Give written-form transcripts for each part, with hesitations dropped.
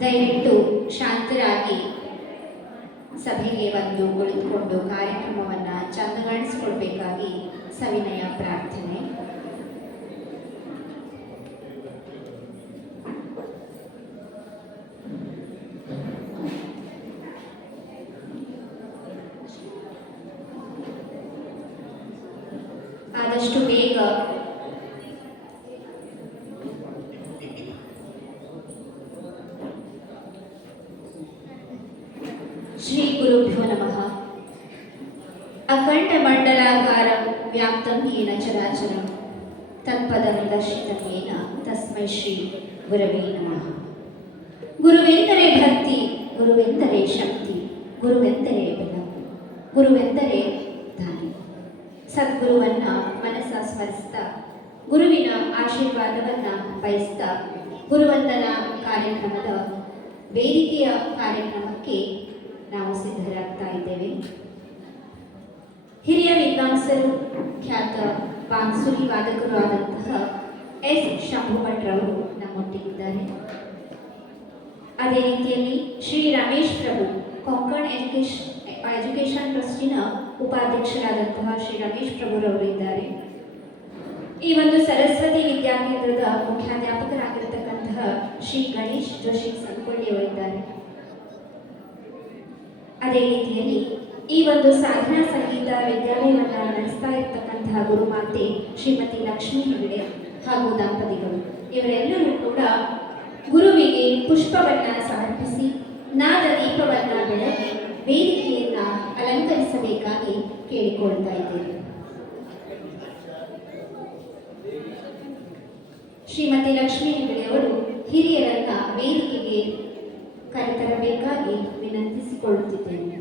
ದಯವಿಟ್ಟು ಶಾಂತರಾಗಿ ಸಭೆಗೆ ಬಂದು ಕುಳಿತುಕೊಂಡು ಕಾರ್ಯಕ್ರಮವನ್ನು ಚಂದಗಾಣಿಸಿಕೊಳ್ಬೇಕಾಗಿ ಸವಿನಯ ಪ್ರಾರ್ಥನೆ. ಆದಷ್ಟು ಬೇಗ ಶ್ರೀ ಗುರುಭ್ಯೋ ನಮಃ. ಅಖಂಡ ಮಂಡಲಾಕಾರಂ ವ್ಯಾಪ್ತಂ ಯೇನ ಚರಾಚರಂ ತತ್ಪದಂ ದರ್ಶಿತಂ ಯೇನ ತಸ್ಮೈ ಶ್ರೀ ಗುರವೇ ನಮಃ. ಗುರುವೆಂದರೆ ಭಕ್ತಿ, ಗುರುವೆಂದರೆ ಶಕ್ತಿ, ಗುರುವೆಂದರೆ ಬಲ, ಗುರುವೆಂದರೆ ದಾರಿ. ಸದ್ಗುರುವನ್ನ ಮನಸ್ಸ ಸ್ಮರಿಸ್ತಾ, ಗುರುವಿನ ಆಶೀರ್ವಾದವನ್ನು ಬಯಸ್ತಾ, ಗುರುವಂದನ ಕಾರ್ಯಕ್ರಮದ ವೇದಿಕೆಯ ಕಾರ್ಯಕ್ರಮಕ್ಕೆ ನಾವು ಸಿದ್ಧರಾಗ್ತಾ ಇದ್ದೇವೆ. ಹಿರಿಯ ವಿದ್ವಾಂಸರು, ಖ್ಯಾತ ಬಾನ್ಸುರಿ ವಾದಕರು ಆದಂತಹ ಎಸ್ ಶಂಭುಭಟ್ರವರು ನಮ್ಮೊಟ್ಟಿಗಿದ್ದಾರೆ. ಅದೇ ರೀತಿಯಲ್ಲಿ ಶ್ರೀ ರಮೇಶ್ ಪ್ರಭು, ಕೊಂಕಣ್ ಎಜುಕೇಶನ್ ಟ್ರಸ್ಟಿನ ಉಪಾಧ್ಯಕ್ಷರಾದಂತಹ ಶ್ರೀ ರಮೇಶ್ ಪ್ರಭುರವರು ಇದ್ದಾರೆ. ಈ ಒಂದು ಸರಸ್ವತಿ ವಿದ್ಯಾಕೇಂದ್ರದ ಮುಖ್ಯಾಧ್ಯಾಪಕರಾಗಿರತಕ್ಕಂತಹ ಶ್ರೀ ಗಣೇಶ್ ಜೋಶಿ ಸಂಗೊಳ್ಳಿಯವರಿದ್ದಾರೆ. ಅದೇ ರೀತಿಯಲ್ಲಿ ಈ ಒಂದು ಸಾಧನಾ ಸಂಗೀತ ವಿದ್ಯಾಲಯವನ್ನು ನಡೆಸ್ತಾ ಇರತಕ್ಕಂತಹ ಗುರುಮಾತೆ ಶ್ರೀಮತಿ ಲಕ್ಷ್ಮೀ ಹೆಗಡೆ ಹಾಗೂ ದಂಪತಿಗಳು, ಇವರೆಲ್ಲರೂ ಕೂಡ ಗುರುವಿಗೆ ಪುಷ್ಪವನ್ನು ಸಮರ್ಪಿಸಿ ನಾದ ದೀಪವನ್ನು ಬೆಳಗಿ ವೇದಿಕೆಯನ್ನು ಅಲಂಕರಿಸಬೇಕಾಗಿ ಕೇಳಿಕೊಳ್ತಾ ಇದ್ದೇವೆ. ಶ್ರೀಮತಿ ಲಕ್ಷ್ಮೀ ಹೆಗಡೆಯವರು ಹಿರಿಯರನ್ನ ವೇದಿಕೆಗೆ ಕರೆತರಬೇಕಾಗಿ ವಿನಂತಿಸಿಕೊಳ್ಳುತ್ತಿದ್ದೇನೆ.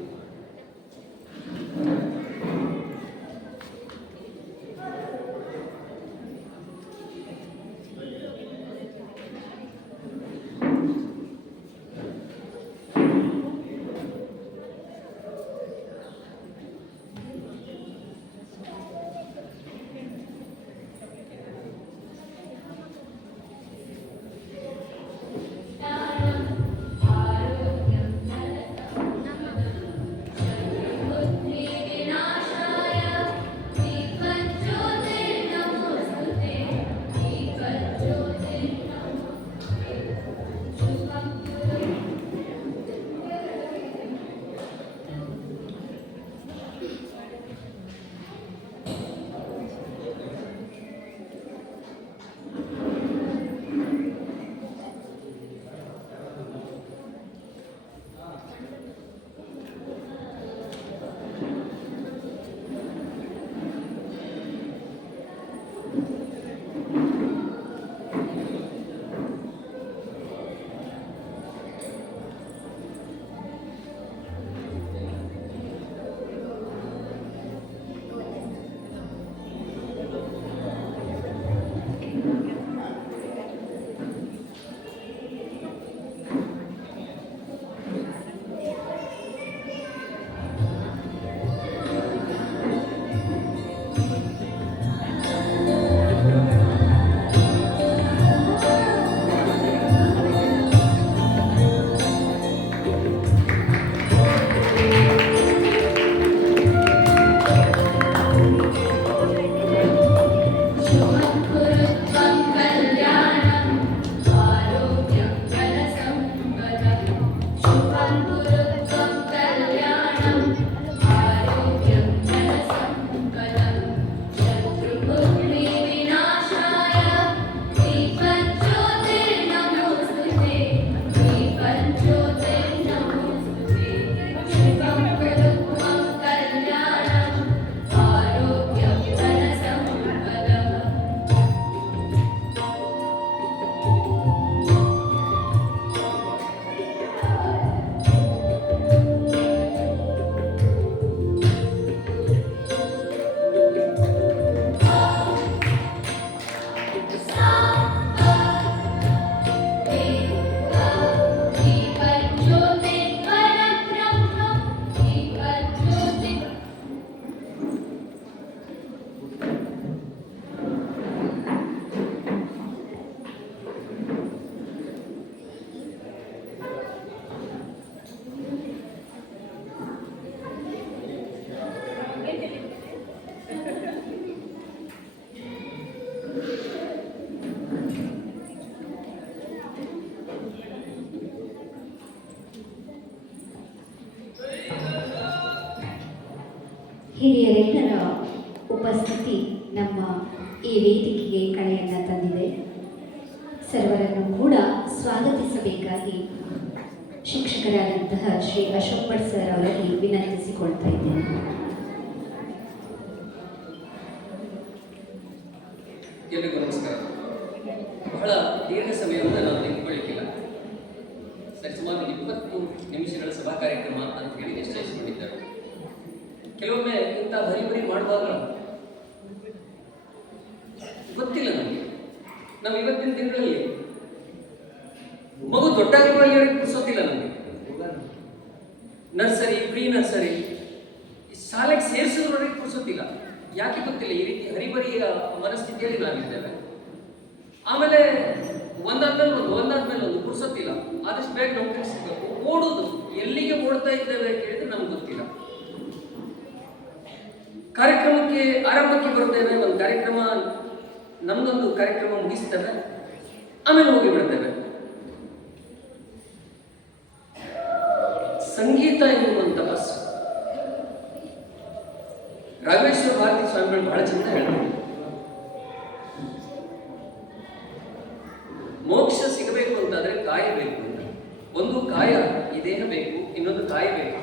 ಹಿರಿಯರೆಲ್ಲರ ಉಪಸ್ಥಿತಿ ನಮ್ಮ ಈ ವೇದಿಕೆಗೆ ಕಳೆಯನ್ನು ತಂದಿದೆ. ಸರ್ವರನ್ನು ಕೂಡ ಸ್ವಾಗತಿಸಬೇಕಾಗಿ ಶಿಕ್ಷಕರಾದಂತಹ ಶ್ರೀ ಅಶೋಕ್ ಭಟ್ ಸರ್ ಅವರಲ್ಲಿ ವಿನಂತಿಸಿಕೊಳ್ತಾ ಇದ್ದೇನೆ. ಎಲ್ಲರಿಗೂ ನಮಸ್ಕಾರ. ಬಹಳ ದೀರ್ಘ ಸಮಯವನ್ನು ನಾವು ತೆಗೆದುಕೊಳ್ಳಿಕ್ಕಿಲ್ಲ. ಸುಮಾರು 20 ನಿಮಿಷಗಳ ಸಭಾ ಕಾರ್ಯಕ್ರಮ ಅಂತ ಹೇಳಿ ನಿಶ್ಚಯಿಸಿಕೊಂಡಿದ್ದಾರೆ. ಕೆಲವೊಮ್ಮೆ ಇಂಥ ಹರಿಬರಿ ಮಾಡುವಾಗ ಗೊತ್ತಿಲ್ಲ ನಮಗೆ. ನಾವು ಇವತ್ತಿನ ದಿನಗಳಲ್ಲಿ ಮಗು ದೊಡ್ಡಾಗುವಲ್ಲಿ ಪುರ್ಸೋತಿಲ್ಲ ನಮಗೆ. ನರ್ಸರಿ, ಪ್ರೀ ನರ್ಸರಿ, ಶಾಲೆಗೆ ಸೇರಿಸೋದ್ರೊಳಗೆ ಪುರ್ಸೋತಿಲ್ಲ. ಯಾಕೆ ಗೊತ್ತಿಲ್ಲ, ಈ ರೀತಿ ಹರಿಬರಿಯ ಮನಸ್ಥಿತಿಯಲ್ಲಿ ನಾವಿದ್ದೇವೆ. ಆಮೇಲೆ ಒಂದಾದ್ಮೇಲೆ ಒಂದು ಪುರ್ಸೋತಿಲ್ಲ. ಆದಷ್ಟು ಬೇಗ ನಾವು ಕಲಿಸಬೇಕು. ಓಡೋದು ಎಲ್ಲಿಗೆ ಓಡ್ತಾ ಇದ್ದೇವೆ ಕೇಳಿದ್ರೆ ನಮ್ಗೆ ಗೊತ್ತಿಲ್ಲ. ಕಾರ್ಯಕ್ರಮಕ್ಕೆ ಆರಂಭಕ್ಕೆ ಬರ್ತೇವೆ, ಒಂದು ಕಾರ್ಯಕ್ರಮ ನಮ್ದೊಂದು ಕಾರ್ಯಕ್ರಮ ಮುಗಿಸ್ತೇವೆ, ಆಮೇಲೆ ಹೋಗಿ ಬಿಡ್ತೇವೆ. ಸಂಗೀತ ಎನ್ನುವಂತ ಬಸ್ ರಾಘವೇಶ್ವರ ಭಾರತಿ ಸ್ವಾಮಿಗಳು ಬಹಳ ಚಿಂತ ಹೇಳ್ತಾರೆ. ಮೋಕ್ಷ ಸಿಗಬೇಕು ಅಂತಾದ್ರೆ ಕಾಯಬೇಕು ಅಂತ. ಒಂದು ಕಾಯ, ಈ ದೇಹ ಬೇಕು, ಇನ್ನೊಂದು ಕಾಯಬೇಕು.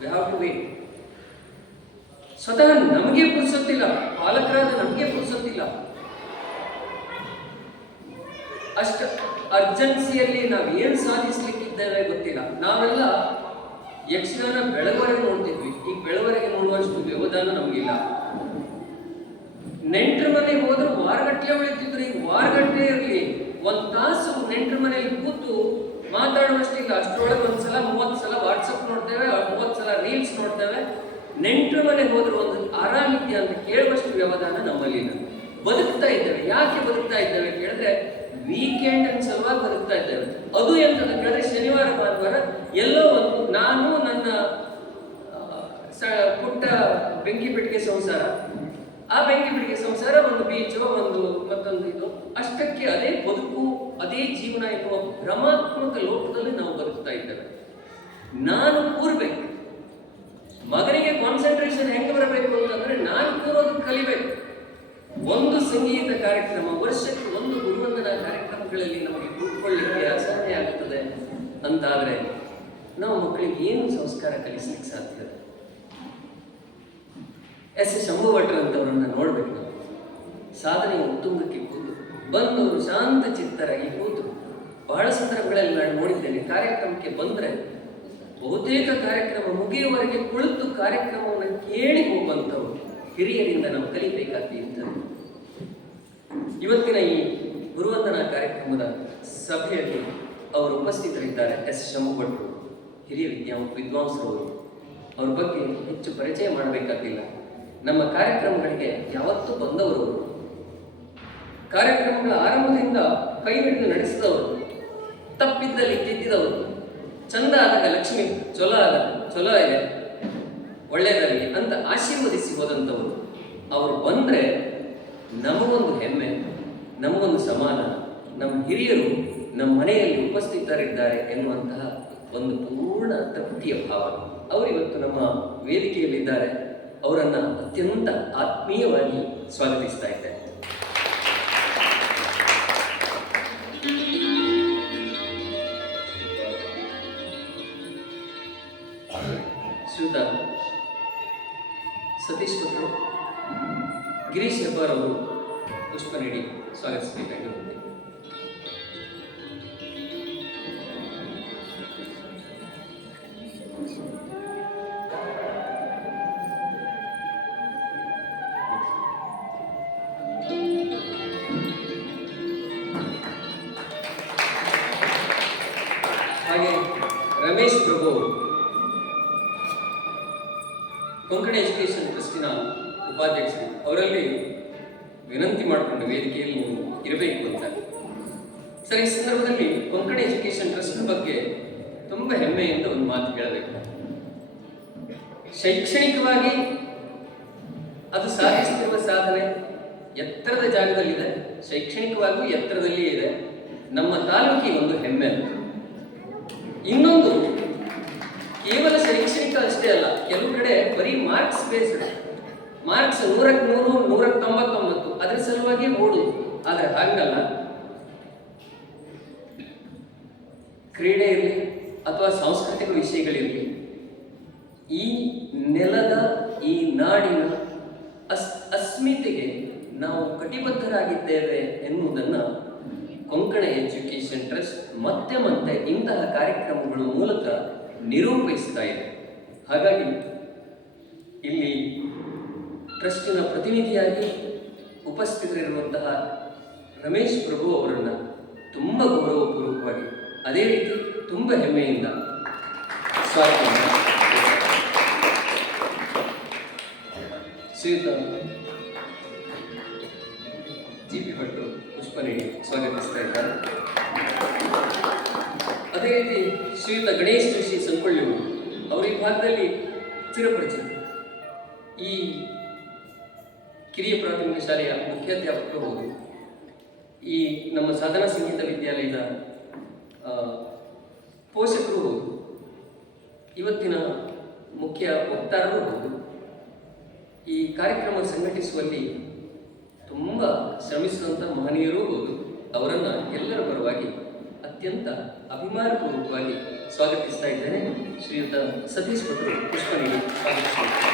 We have to wait. ಸ್ವತಃ ನಮಗೆ ಪುರ್ಸೊತ್ತಿಲ್ಲ, ಪಾಲಕರಾದ ನಮಗೆ ಪುರ್ಸೊತ್ತಿಲ್ಲ. ಅಷ್ಟ ಅರ್ಜೆನ್ಸಿಯಲ್ಲಿ ನಾವು ಏನು ಸಾಧಿಸ್ಲಿಕ್ಕಿದ್ದೇವೆ ಗೊತ್ತಿಲ್ಲ. ನಾವೆಲ್ಲ ಯಕ್ಷಗಾನ ಬೆಳವರೆಗೆ ನೋಡ್ತಿದ್ವಿ, ಈಗ ಬೆಳವರೆಗೆ ನೋಡುವಷ್ಟು ವ್ಯವಧಾನ ನಮಗಿಲ್ಲ. ನೆಂಟರ ಮನೆಗೆ ಹೋದ್ರೆ ವಾರಗಟ್ಟಲೆ ಉಳಿತಿದ್ರು, ಈಗ ವಾರಗಟ್ಟಲೆ ಇರಲಿ, 1 ತಾಸು ನೆಂಟರ ಮನೆಯಲ್ಲಿ ಕೂತು ಮಾತಾಡುವಷ್ಟಿಲ್ಲ. ಅಷ್ಟರೊಳಗೆ ಒಂದ್ಸಲ 30 ಸಲ ವಾಟ್ಸಪ್ ನೋಡ್ತೇವೆ, 30 ಸಲ ರೀಲ್ಸ್ ನೋಡ್ತೇವೆ. ನೆಂಟರ ಮನೆಗೆ ಹೋದ್ರೆ ಒಂದು ಆರಾಮಿದ್ಯಾ ಅಂತ ಕೇಳುವಷ್ಟು ವ್ಯವಧಾನ ನಮ್ಮಲ್ಲಿ ಇಲ್ಲ. ಬದುಕ್ತಾ ಇದ್ದೇವೆ. ಯಾಕೆ ಬದುಕ್ತಾ ಇದ್ದೇವೆ ಕೇಳಿದ್ರೆ ವೀಕೆಂಡ್ ಅನ್ನ ಸಲುವಾಗಿ ಬದುಕ್ತಾ ಇದ್ದೇವೆ. ಅದು ಎಂತಂತ ಕೇಳಿದ್ರೆ ಶನಿವಾರ ಭಾನುವಾರ ಎಲ್ಲೋ ಒಂದು ನಾನು ನನ್ನ ಪುಟ್ಟ ಬೆಂಕಿ ಪೆಟ್ಟಿಗೆ ಸಂಸಾರ, ಆ ಬೆಂಕಿ ಪೆಟ್ಟಿಗೆ ಸಂಸಾರ, ಒಂದು ಬೀಚೋ, ಒಂದು ಮತ್ತೊಂದು ಇದು, ಅಷ್ಟಕ್ಕೆ ಅದೇ ಬದುಕು, ಅದೇ ಜೀವನ ಎನ್ನುವ ಭ್ರಮಾತ್ಮಕ ಲೋಕದಲ್ಲಿ ನಾವು ಬದುಕ್ತಾ ಇದ್ದೇವೆ. ನಾನು ಕೂರ್ಬೇಕು. ಮಗನಿಗೆ ಕಾನ್ಸಂಟ್ರೇಷನ್ ಹೆಂಗೆ ಬರಬೇಕು ಅಂತಂದ್ರೆ ನಾನು ಕೂರೋದು ಕಲಿಬೇಕು. ಒಂದು ಸಂಗೀತ ಕಾರ್ಯಕ್ರಮ, ವರ್ಷಕ್ಕೆ ಒಂದು ಗುರುವಂದನಾ ಕಾರ್ಯಕ್ರಮಗಳಲ್ಲಿ ನಮಗೆ ಕೂತ್ಕೊಳ್ಳಿಕ್ಕೆ ಅಸಾಧ್ಯ ಆಗುತ್ತದೆ ಅಂತಾದ್ರೆ ನಾವು ಮಕ್ಕಳಿಗೆ ಏನು ಸಂಸ್ಕಾರ ಕಲಿಸ್ಲಿಕ್ಕೆ ಸಾಧ್ಯ? ಎಸ್ ಶಂಭು ಭಟ್ರು ಅಂತವರನ್ನ ನೋಡ್ಬೇಕು. ನಾವು ಸಾಧನೆಯ ಉತ್ತುಂಗಕ್ಕೆ ಕೂತು ಬಂದವರು ಶಾಂತ ಚಿತ್ತರಾಗಿ ಕೂತು ಬಹಳ ಸಂದರ್ಭಗಳಲ್ಲಿ ನಾನು ನೋಡಿದ್ದೇನೆ. ಕಾರ್ಯಕ್ರಮಕ್ಕೆ ಬಂದ್ರೆ ಬಹುತೇಕ ಕಾರ್ಯಕ್ರಮ ಮುಗಿಯುವವರೆಗೆ ಕುಳಿತು ಕಾರ್ಯಕ್ರಮವನ್ನು ಕೇಳಿ ಹೋಗುವಂಥವ್ರು ಹಿರಿಯರಿಂದ ನಾವು ಕಲಿಬೇಕಾಗ್ತದೆ. ಇವತ್ತಿನ ಈ ಗುರುವಂದನಾ ಕಾರ್ಯಕ್ರಮದ ಸಭೆಯಲ್ಲಿ ಅವರು ಉಪಸ್ಥಿತರಿದ್ದಾರೆ. ಎಸ್ ಶಂಭು ಭಟ್ರು, ಹಿರಿಯ ವಿದ್ವಾಂಸರವರು. ಅವ್ರ ಬಗ್ಗೆ ಹೆಚ್ಚು ಪರಿಚಯ ಮಾಡಬೇಕಾಗಿಲ್ಲ. ನಮ್ಮ ಕಾರ್ಯಕ್ರಮಗಳಿಗೆ ಯಾವತ್ತೂ ಬಂದವರು, ಕಾರ್ಯಕ್ರಮಗಳ ಆರಂಭದಿಂದ ಕೈ ಹಿಡಿದು ನಡೆಸಿದವರು, ತಪ್ಪಿದ್ದಲ್ಲಿ ತಿದ್ದಿದವರು, ಚಂದ ಆದಾಗ ಲಕ್ಷ್ಮಿ ಚೊಲೋ ಇದೆ, ಒಳ್ಳೆಯದಾಗಲಿ ಅಂತ ಆಶೀರ್ವದಿಸಿ ಹೋದಂಥವರು. ಅವರು ಬಂದರೆ ನಮಗೊಂದು ಹೆಮ್ಮೆ, ನಮಗೊಂದು ಸಮಾನ. ನಮ್ಮ ಹಿರಿಯರು ನಮ್ಮ ಮನೆಯಲ್ಲಿ ಉಪಸ್ಥಿತರಿದ್ದಾರೆ ಎನ್ನುವಂತಹ ಒಂದು ಪೂರ್ಣ ತೃಪ್ತಿಯ ಭಾವ. ಅವರು ಇವತ್ತು ನಮ್ಮ ವೇದಿಕೆಯಲ್ಲಿದ್ದಾರೆ. ಅವರನ್ನು ಅತ್ಯಂತ ಆತ್ಮೀಯವಾಗಿ ಸ್ವಾಗತಿಸ್ತಾ ಇದ್ದಾರೆ. ಶ್ರೀಯುತ ಸತೀಶ್ ಭಟ್ರು, ಗಿರೀಶ್ ಹೆಬ್ಬಾರ್ ಅವರು ಪುಷ್ಪ ನೀಡಿ ಸ್ವಾಗತಿಸಬೇಕಾಗಿರುತ್ತದೆ. ಹಾಗೆ ರಮೇಶ್ ಪ್ರಭು, ಕೊಂಕಣ ಎಜುಕೇಶನ್ ಟ್ರಸ್ಟಿನ ಉಪಾಧ್ಯಕ್ಷರು, ಅವರಲ್ಲಿ ವಿನಂತಿ ಮಾಡಿಕೊಂಡು ವೇದಿಕೆಯಲ್ಲಿ ನೀವು ಇರಬೇಕು ಅಂತ. ಸರ್, ಈ ಸಂದರ್ಭದಲ್ಲಿ ಕೊಂಕಣ ಎಜುಕೇಶನ್ ಟ್ರಸ್ಟ್ ಬಗ್ಗೆ ತುಂಬ ಹೆಮ್ಮೆಯಿಂದ ಒಂದು ಮಾತು ಹೇಳಬೇಕು. ಶೈಕ್ಷಣಿಕವಾಗಿ ಅದು ಸಾಧಿಸುತ್ತಿರುವ ಸಾಧನೆ ಎತ್ತರದ ಜಾಗದಲ್ಲಿದೆ, ಶೈಕ್ಷಣಿಕವಾಗಿಯೂ ಎತ್ತರದಲ್ಲಿಯೇ ಇದೆ. ನಮ್ಮ ತಾಲೂಕಿಗೆ ಒಂದು ಹೆಮ್ಮೆ. ಇನ್ನೊಂದು, ಕೇವಲ ಶೈಕ್ಷಣಿಕ ಅಷ್ಟೇ ಅಲ್ಲ, ಕೆಲವು ಕಡೆ ಬರೀ ಮಾರ್ಕ್ಸ್ ಬೇಸ್ಡ್ ಮಾರ್ಕ್ಸ್ 100ಕ್ಕೆ 100, 100ಕ್ಕೆ 99 ಅದ್ರ ಸಲುವಾಗಿ ಓಡುದು. ಆದ್ರೆ ಹಾಗಲ್ಲ, ಕ್ರೀಡೆ ಇರಲಿ ಅಥವಾ ಸಾಂಸ್ಕೃತಿಕ ವಿಷಯಗಳಿರಲಿ, ಈ ನೆಲದ ಈ ನಾಡಿನ ಅಸ್ಮಿತೆಗೆ ನಾವು ಕಟಿಬದ್ಧರಾಗಿದ್ದೇವೆ ಎನ್ನುವುದನ್ನು ಕೊಂಕಣ ಎಜುಕೇಶನ್ ಟ್ರಸ್ಟ್ ಮತ್ತೆ ಮತ್ತೆ ಇಂತಹ ಕಾರ್ಯಕ್ರಮಗಳ ಮೂಲಕ ನಿರೂಪಿಸ್ತಾ ಇದೆ. ಹಾಗಾಗಿ ಇಲ್ಲಿ ಟ್ರಸ್ಟಿನ ಪ್ರತಿನಿಧಿಯಾಗಿ ಉಪಸ್ಥಿತರಿರುವಂತಹ ರಮೇಶ್ ಪ್ರಭು ಅವರನ್ನು ತುಂಬ ಗೌರವಪೂರ್ವಕವಾಗಿ, ಅದೇ ರೀತಿ ತುಂಬ ಹೆಮ್ಮೆಯಿಂದ ಸ್ವಾಗತ. ಶ್ರೀಯುತ ಜಿ.ಪಿ. ಭಟ್ರು ಪುಷ್ಪ ನೀಡಿ ಸ್ವಾಗತಿಸ್ತಾ ಇದ್ದಾರೆ. ಅದೇ ರೀತಿ ಶ್ರೀಯುತ ಗಣೇಶ್ ಜೋಶಿ ಸಂಕೊಳ್ಳಿಯವರು, ಅವರು ಈ ಭಾಗದಲ್ಲಿ ಚಿರಪರಿಚಿತ. ಈ ಕಿರಿಯ ಪ್ರಾಥಮಿಕ ಶಾಲೆಯ ಮುಖ್ಯಾಧ್ಯಾಪಕರು ಹೌದು. ಈ ನಮ್ಮ ಸಾಧನಾ ಸಂಗೀತ ವಿದ್ಯಾಲಯದ ಪೋಷಕರು ಹೌದು. ಇವತ್ತಿನ ಮುಖ್ಯ ವಕ್ತಾರರು ಹೌದು. ಈ ಕಾರ್ಯಕ್ರಮ ಸಂಘಟಿಸುವಲ್ಲಿ ತುಂಬ ಶ್ರಮಿಸಿದಂಥ ಮಹನೀಯರೂ ಹೌದು. ಅವರನ್ನು ಎಲ್ಲರ ಪರವಾಗಿ ಅತ್ಯಂತ ಅಭಿಮಾನಪೂರ್ವಕವಾಗಿ ಸ್ವಾಗತಿಸ್ತಾ ಇದ್ದೇನೆ. ಶ್ರೀಯುತ ಸತೀಶ್ ಭಟ್ರು ಪುಷ್ಪ ನೀಡಿ ಸ್ವಾಗತಿಸುತ್ತಾರೆ.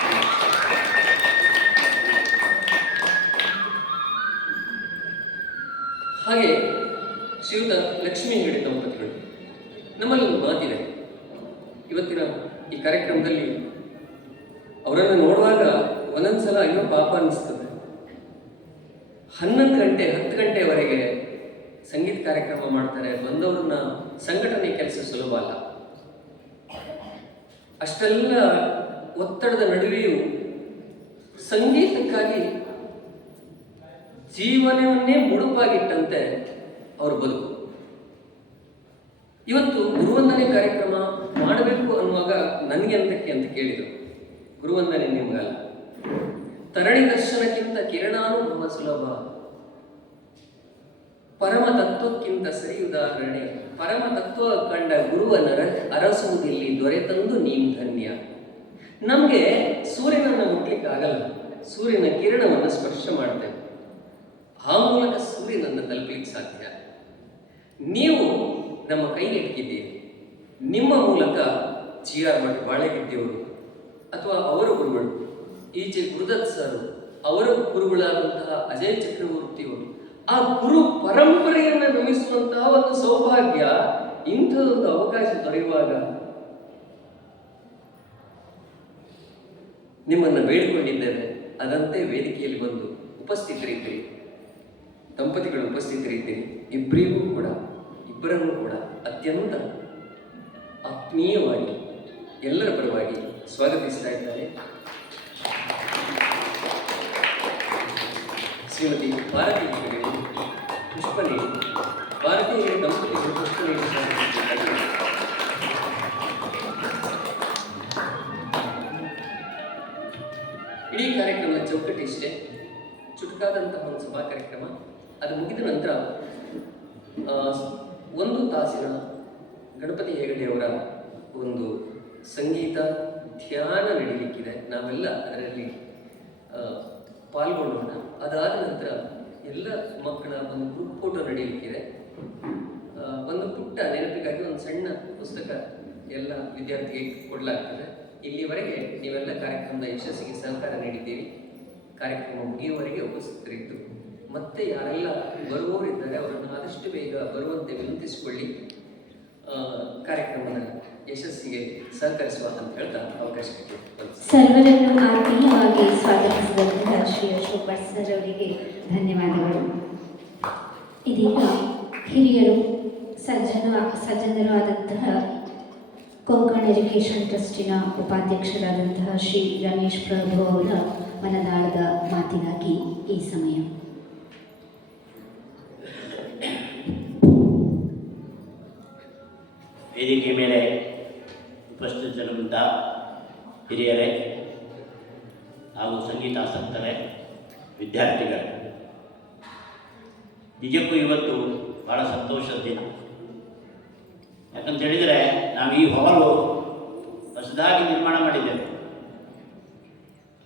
ಹಾಗೆ ಶ್ರೀಯುತ ಲಕ್ಷ್ಮೀ ಹೆಗಡೆ ದಂಪತಿಗಳು. ನಮ್ಮಲ್ಲಿ ಒಂದು ಮಾತಿದೆ, ಇವತ್ತಿನ ಈ ಕಾರ್ಯಕ್ರಮದಲ್ಲಿ ಅವರನ್ನು ನೋಡುವಾಗ ಒಂದೊಂದ್ಸಲ ಅಯ್ಯೋ ಪಾಪ ಅನಿಸ್ತದೆ. 11 ಗಂಟೆ 10 ಗಂಟೆವರೆಗೆ ಸಂಗೀತ ಕಾರ್ಯಕ್ರಮ ಮಾಡ್ತಾರೆ. ಬಂದವ್ರನ್ನ ಸಂಘಟನೆ ಕೆಲಸ ಸುಲಭ ಅಲ್ಲ. ಅಷ್ಟೆಲ್ಲ ಒತ್ತಡದ ನಡುವೆಯೂ ಸಂಗೀತಕ್ಕಾಗಿ ಜೀವನವನ್ನೇ ಮುಡುಪಾಗಿಟ್ಟಂತೆ ಅವರು ಬದುಕು. ಇವತ್ತು ಗುರುವಂದನೆ ಕಾರ್ಯಕ್ರಮ ಮಾಡಬೇಕು ಅನ್ನುವಾಗ ನನಗೆ ಅಂತಕ್ಕೆ ಅಂತ ಕೇಳಿದರು. ಗುರುವಂದನೆ ನಿಮ್ಗಲ್ಲ, ತರಣಿ ದರ್ಶನಕ್ಕಿಂತ ಕಿರಣಾನುಭವ ಸುಲಭ, ಪರಮ ತತ್ವಕ್ಕಿಂತ ಸರಿ ಉದಾಹರಣೆ, ಪರಮ ತತ್ವ ಕಂಡ ಗುರುವ ಅರಸುವುದಿಲ್ಲಿ ದೊರೆತಂದು ನೀನು ಧನ್ಯ. ನಮಗೆ ಸೂರ್ಯನನ್ನು ಮುಟ್ಲಿಕ್ಕೆ ಆಗಲ್ಲ, ಸೂರ್ಯನ ಕಿರಣವನ್ನು ಸ್ಪರ್ಶ ಮಾಡ್ತೇವೆ, ಆ ಮೂಲಕ ಸೂರ್ಯನನ್ನು ತಲುಪಲಿಕ್ಕೆ ಸಾಧ್ಯ. ನೀವು ನಮ್ಮ ಕೈಗೆಟಕಿದ್ದೀರಿ. ನಿಮ್ಮ ಮೂಲಕ ಜಿ.ಆರ್. ಮಠ ಬಾಳೆಗಿದ್ದೆಯವರು ಅಥವಾ ಅವರ ಗುರುಗಳು, ಈಚೆ ಗುರುದತ್ ಸರ್, ಅವರ ಗುರುಗಳಾದಂತಹ ಅಜಯ್ ಚಕ್ರವರ್ತಿಯವರು, ಆ ಗುರು ಪರಂಪರೆಯನ್ನು ನಮಿಸುವಂತಹ ಒಂದು ಸೌಭಾಗ್ಯ, ಇಂಥದೊಂದು ಅವಕಾಶ ದೊರೆಯುವಾಗ ನಿಮ್ಮನ್ನು ಬೇಡಿಕೊಂಡಿದ್ದೇವೆ. ಅದಂತೆ ವೇದಿಕೆಯಲ್ಲಿ ಬಂದು ಉಪಸ್ಥಿತರಿದ್ದೀರಿ, ದಂಪತಿಗಳು ಉಪಸ್ಥಿತರಿದ್ದೀರಿ. ಇಬ್ಬರನ್ನು ಕೂಡ ಅತ್ಯಂತ ಆತ್ಮೀಯವಾಗಿ ಎಲ್ಲರ ಪರವಾಗಿ ಸ್ವಾಗತಿಸ್ತಾ ಇದ್ದಾರೆ. ಶ್ರೀಮತಿ ಭಾರತಿ ಹೆಗಡೆ ಪುಷ್ಪ ನೀಡಿ, ಭಾರತಿ ಹೆಗಡೆ ದಂಪತಿಗಳು ಪುಷ್ಪ ನೀಡಿ ಸ್ವಾಗತಿಸಿದ್ದಾರೆ. ಇಡೀ ಕಾರ್ಯಕ್ರಮದ ಚೌಕಟ್ಟು ಇಷ್ಟೇ, ಚುಟುಕಾದಂತಹ ಒಂದು ಸಭಾ ಕಾರ್ಯಕ್ರಮ. ಅದು ಮುಗಿದ ನಂತರ 1 ತಾಸಿನ ಗಣಪತಿ ಹೆಗಡೆಯವರ ಒಂದು ಸಂಗೀತ ಧ್ಯಾನ ನಡೀಲಿಕ್ಕಿದೆ. ನಾವೆಲ್ಲ ಅದರಲ್ಲಿ ಪಾಲ್ಗೊಳ್ಳೋಣ. ಅದಾದ ನಂತರ ಎಲ್ಲ ಮಕ್ಕಳ ಒಂದು ಗ್ರೂಪ್ ಫೋಟೋ ನಡೀಲಿಕ್ಕಿದೆ. ಒಂದು ಪುಟ್ಟ ನೆನಪಿಗಾಗಿ ಒಂದು ಸಣ್ಣ ಪುಸ್ತಕ ಎಲ್ಲ ವಿದ್ಯಾರ್ಥಿಗೆ ಕೊಡಲಾಗ್ತದೆ. ಇಲ್ಲಿವರೆಗೆ ನೀವೆಲ್ಲ ಕಾರ್ಯಕ್ರಮದ ಯಶಸ್ಸಿಗೆ ಸಹಕಾರ ನೀಡಿದ್ದೀರಿ. ಕಾರ್ಯಕ್ರಮ ಮುಗಿಯುವವರೆಗೆ ಉಪಸ್ಥಿತರಿದ್ದು ಮತ್ತೆ ಯಾರೆಲ್ಲ ಬರುವವರಿದ್ದಾರೆ ಅವರನ್ನು ಆದಷ್ಟು ಬೇಗ ಬರುವಂತೆ ವಿನಂತಿಸಿಕೊಳ್ಳಿ. ಕಾರ್ಯಕ್ರಮದ ಯಶಸ್ಸಿಗೆ ಸಹಕರಿಸುವ ಅಂತ ಹೇಳ್ತಾ ಅವಕಾಶ ಸರ್ವರನ್ನು ಆತ್ಮೀಯವಾಗಿ ಸ್ವಾಗತಿಸಿದಂತಹ ಶ್ರೀ ಅಶೋಕ್ ಭಟ್ ಸರ್ ಅವರಿಗೆ ಧನ್ಯವಾದಗಳು. ಇದೀಗ ಹಿರಿಯರು ಸಜ್ಜನರು ಆದಂತಹ ಕೊಂಕಣ ಎಜುಕೇಷನ್ ಟ್ರಸ್ಟಿನ ಉಪಾಧ್ಯಕ್ಷರಾದಂತಹ ಶ್ರೀ ರಮೇಶ್ ಪ್ರಭು ಅವರ ಮನದಾಳದ ಮಾತಿಗಾಗಿ ಈ ಸಮಯ. ವೇದಿಕೆ ಮೇಲೆ ಉಪಸ್ಥಿತರಿರುವಂಥ ಹಿರಿಯರೇ ಹಾಗೂ ಸಂಗೀತಾಸಕ್ತರೇ, ವಿದ್ಯಾರ್ಥಿಗಳೇ, ನಿಜಕ್ಕೂ ಇವತ್ತು ಭಾಳ ಸಂತೋಷದ ದಿನ. ಯಾಕಂತ ಹೇಳಿದರೆ ನಾವು ಈ ಹಾಲು ಹೊಸದಾಗಿ ನಿರ್ಮಾಣ ಮಾಡಿದ್ದೇವೆ.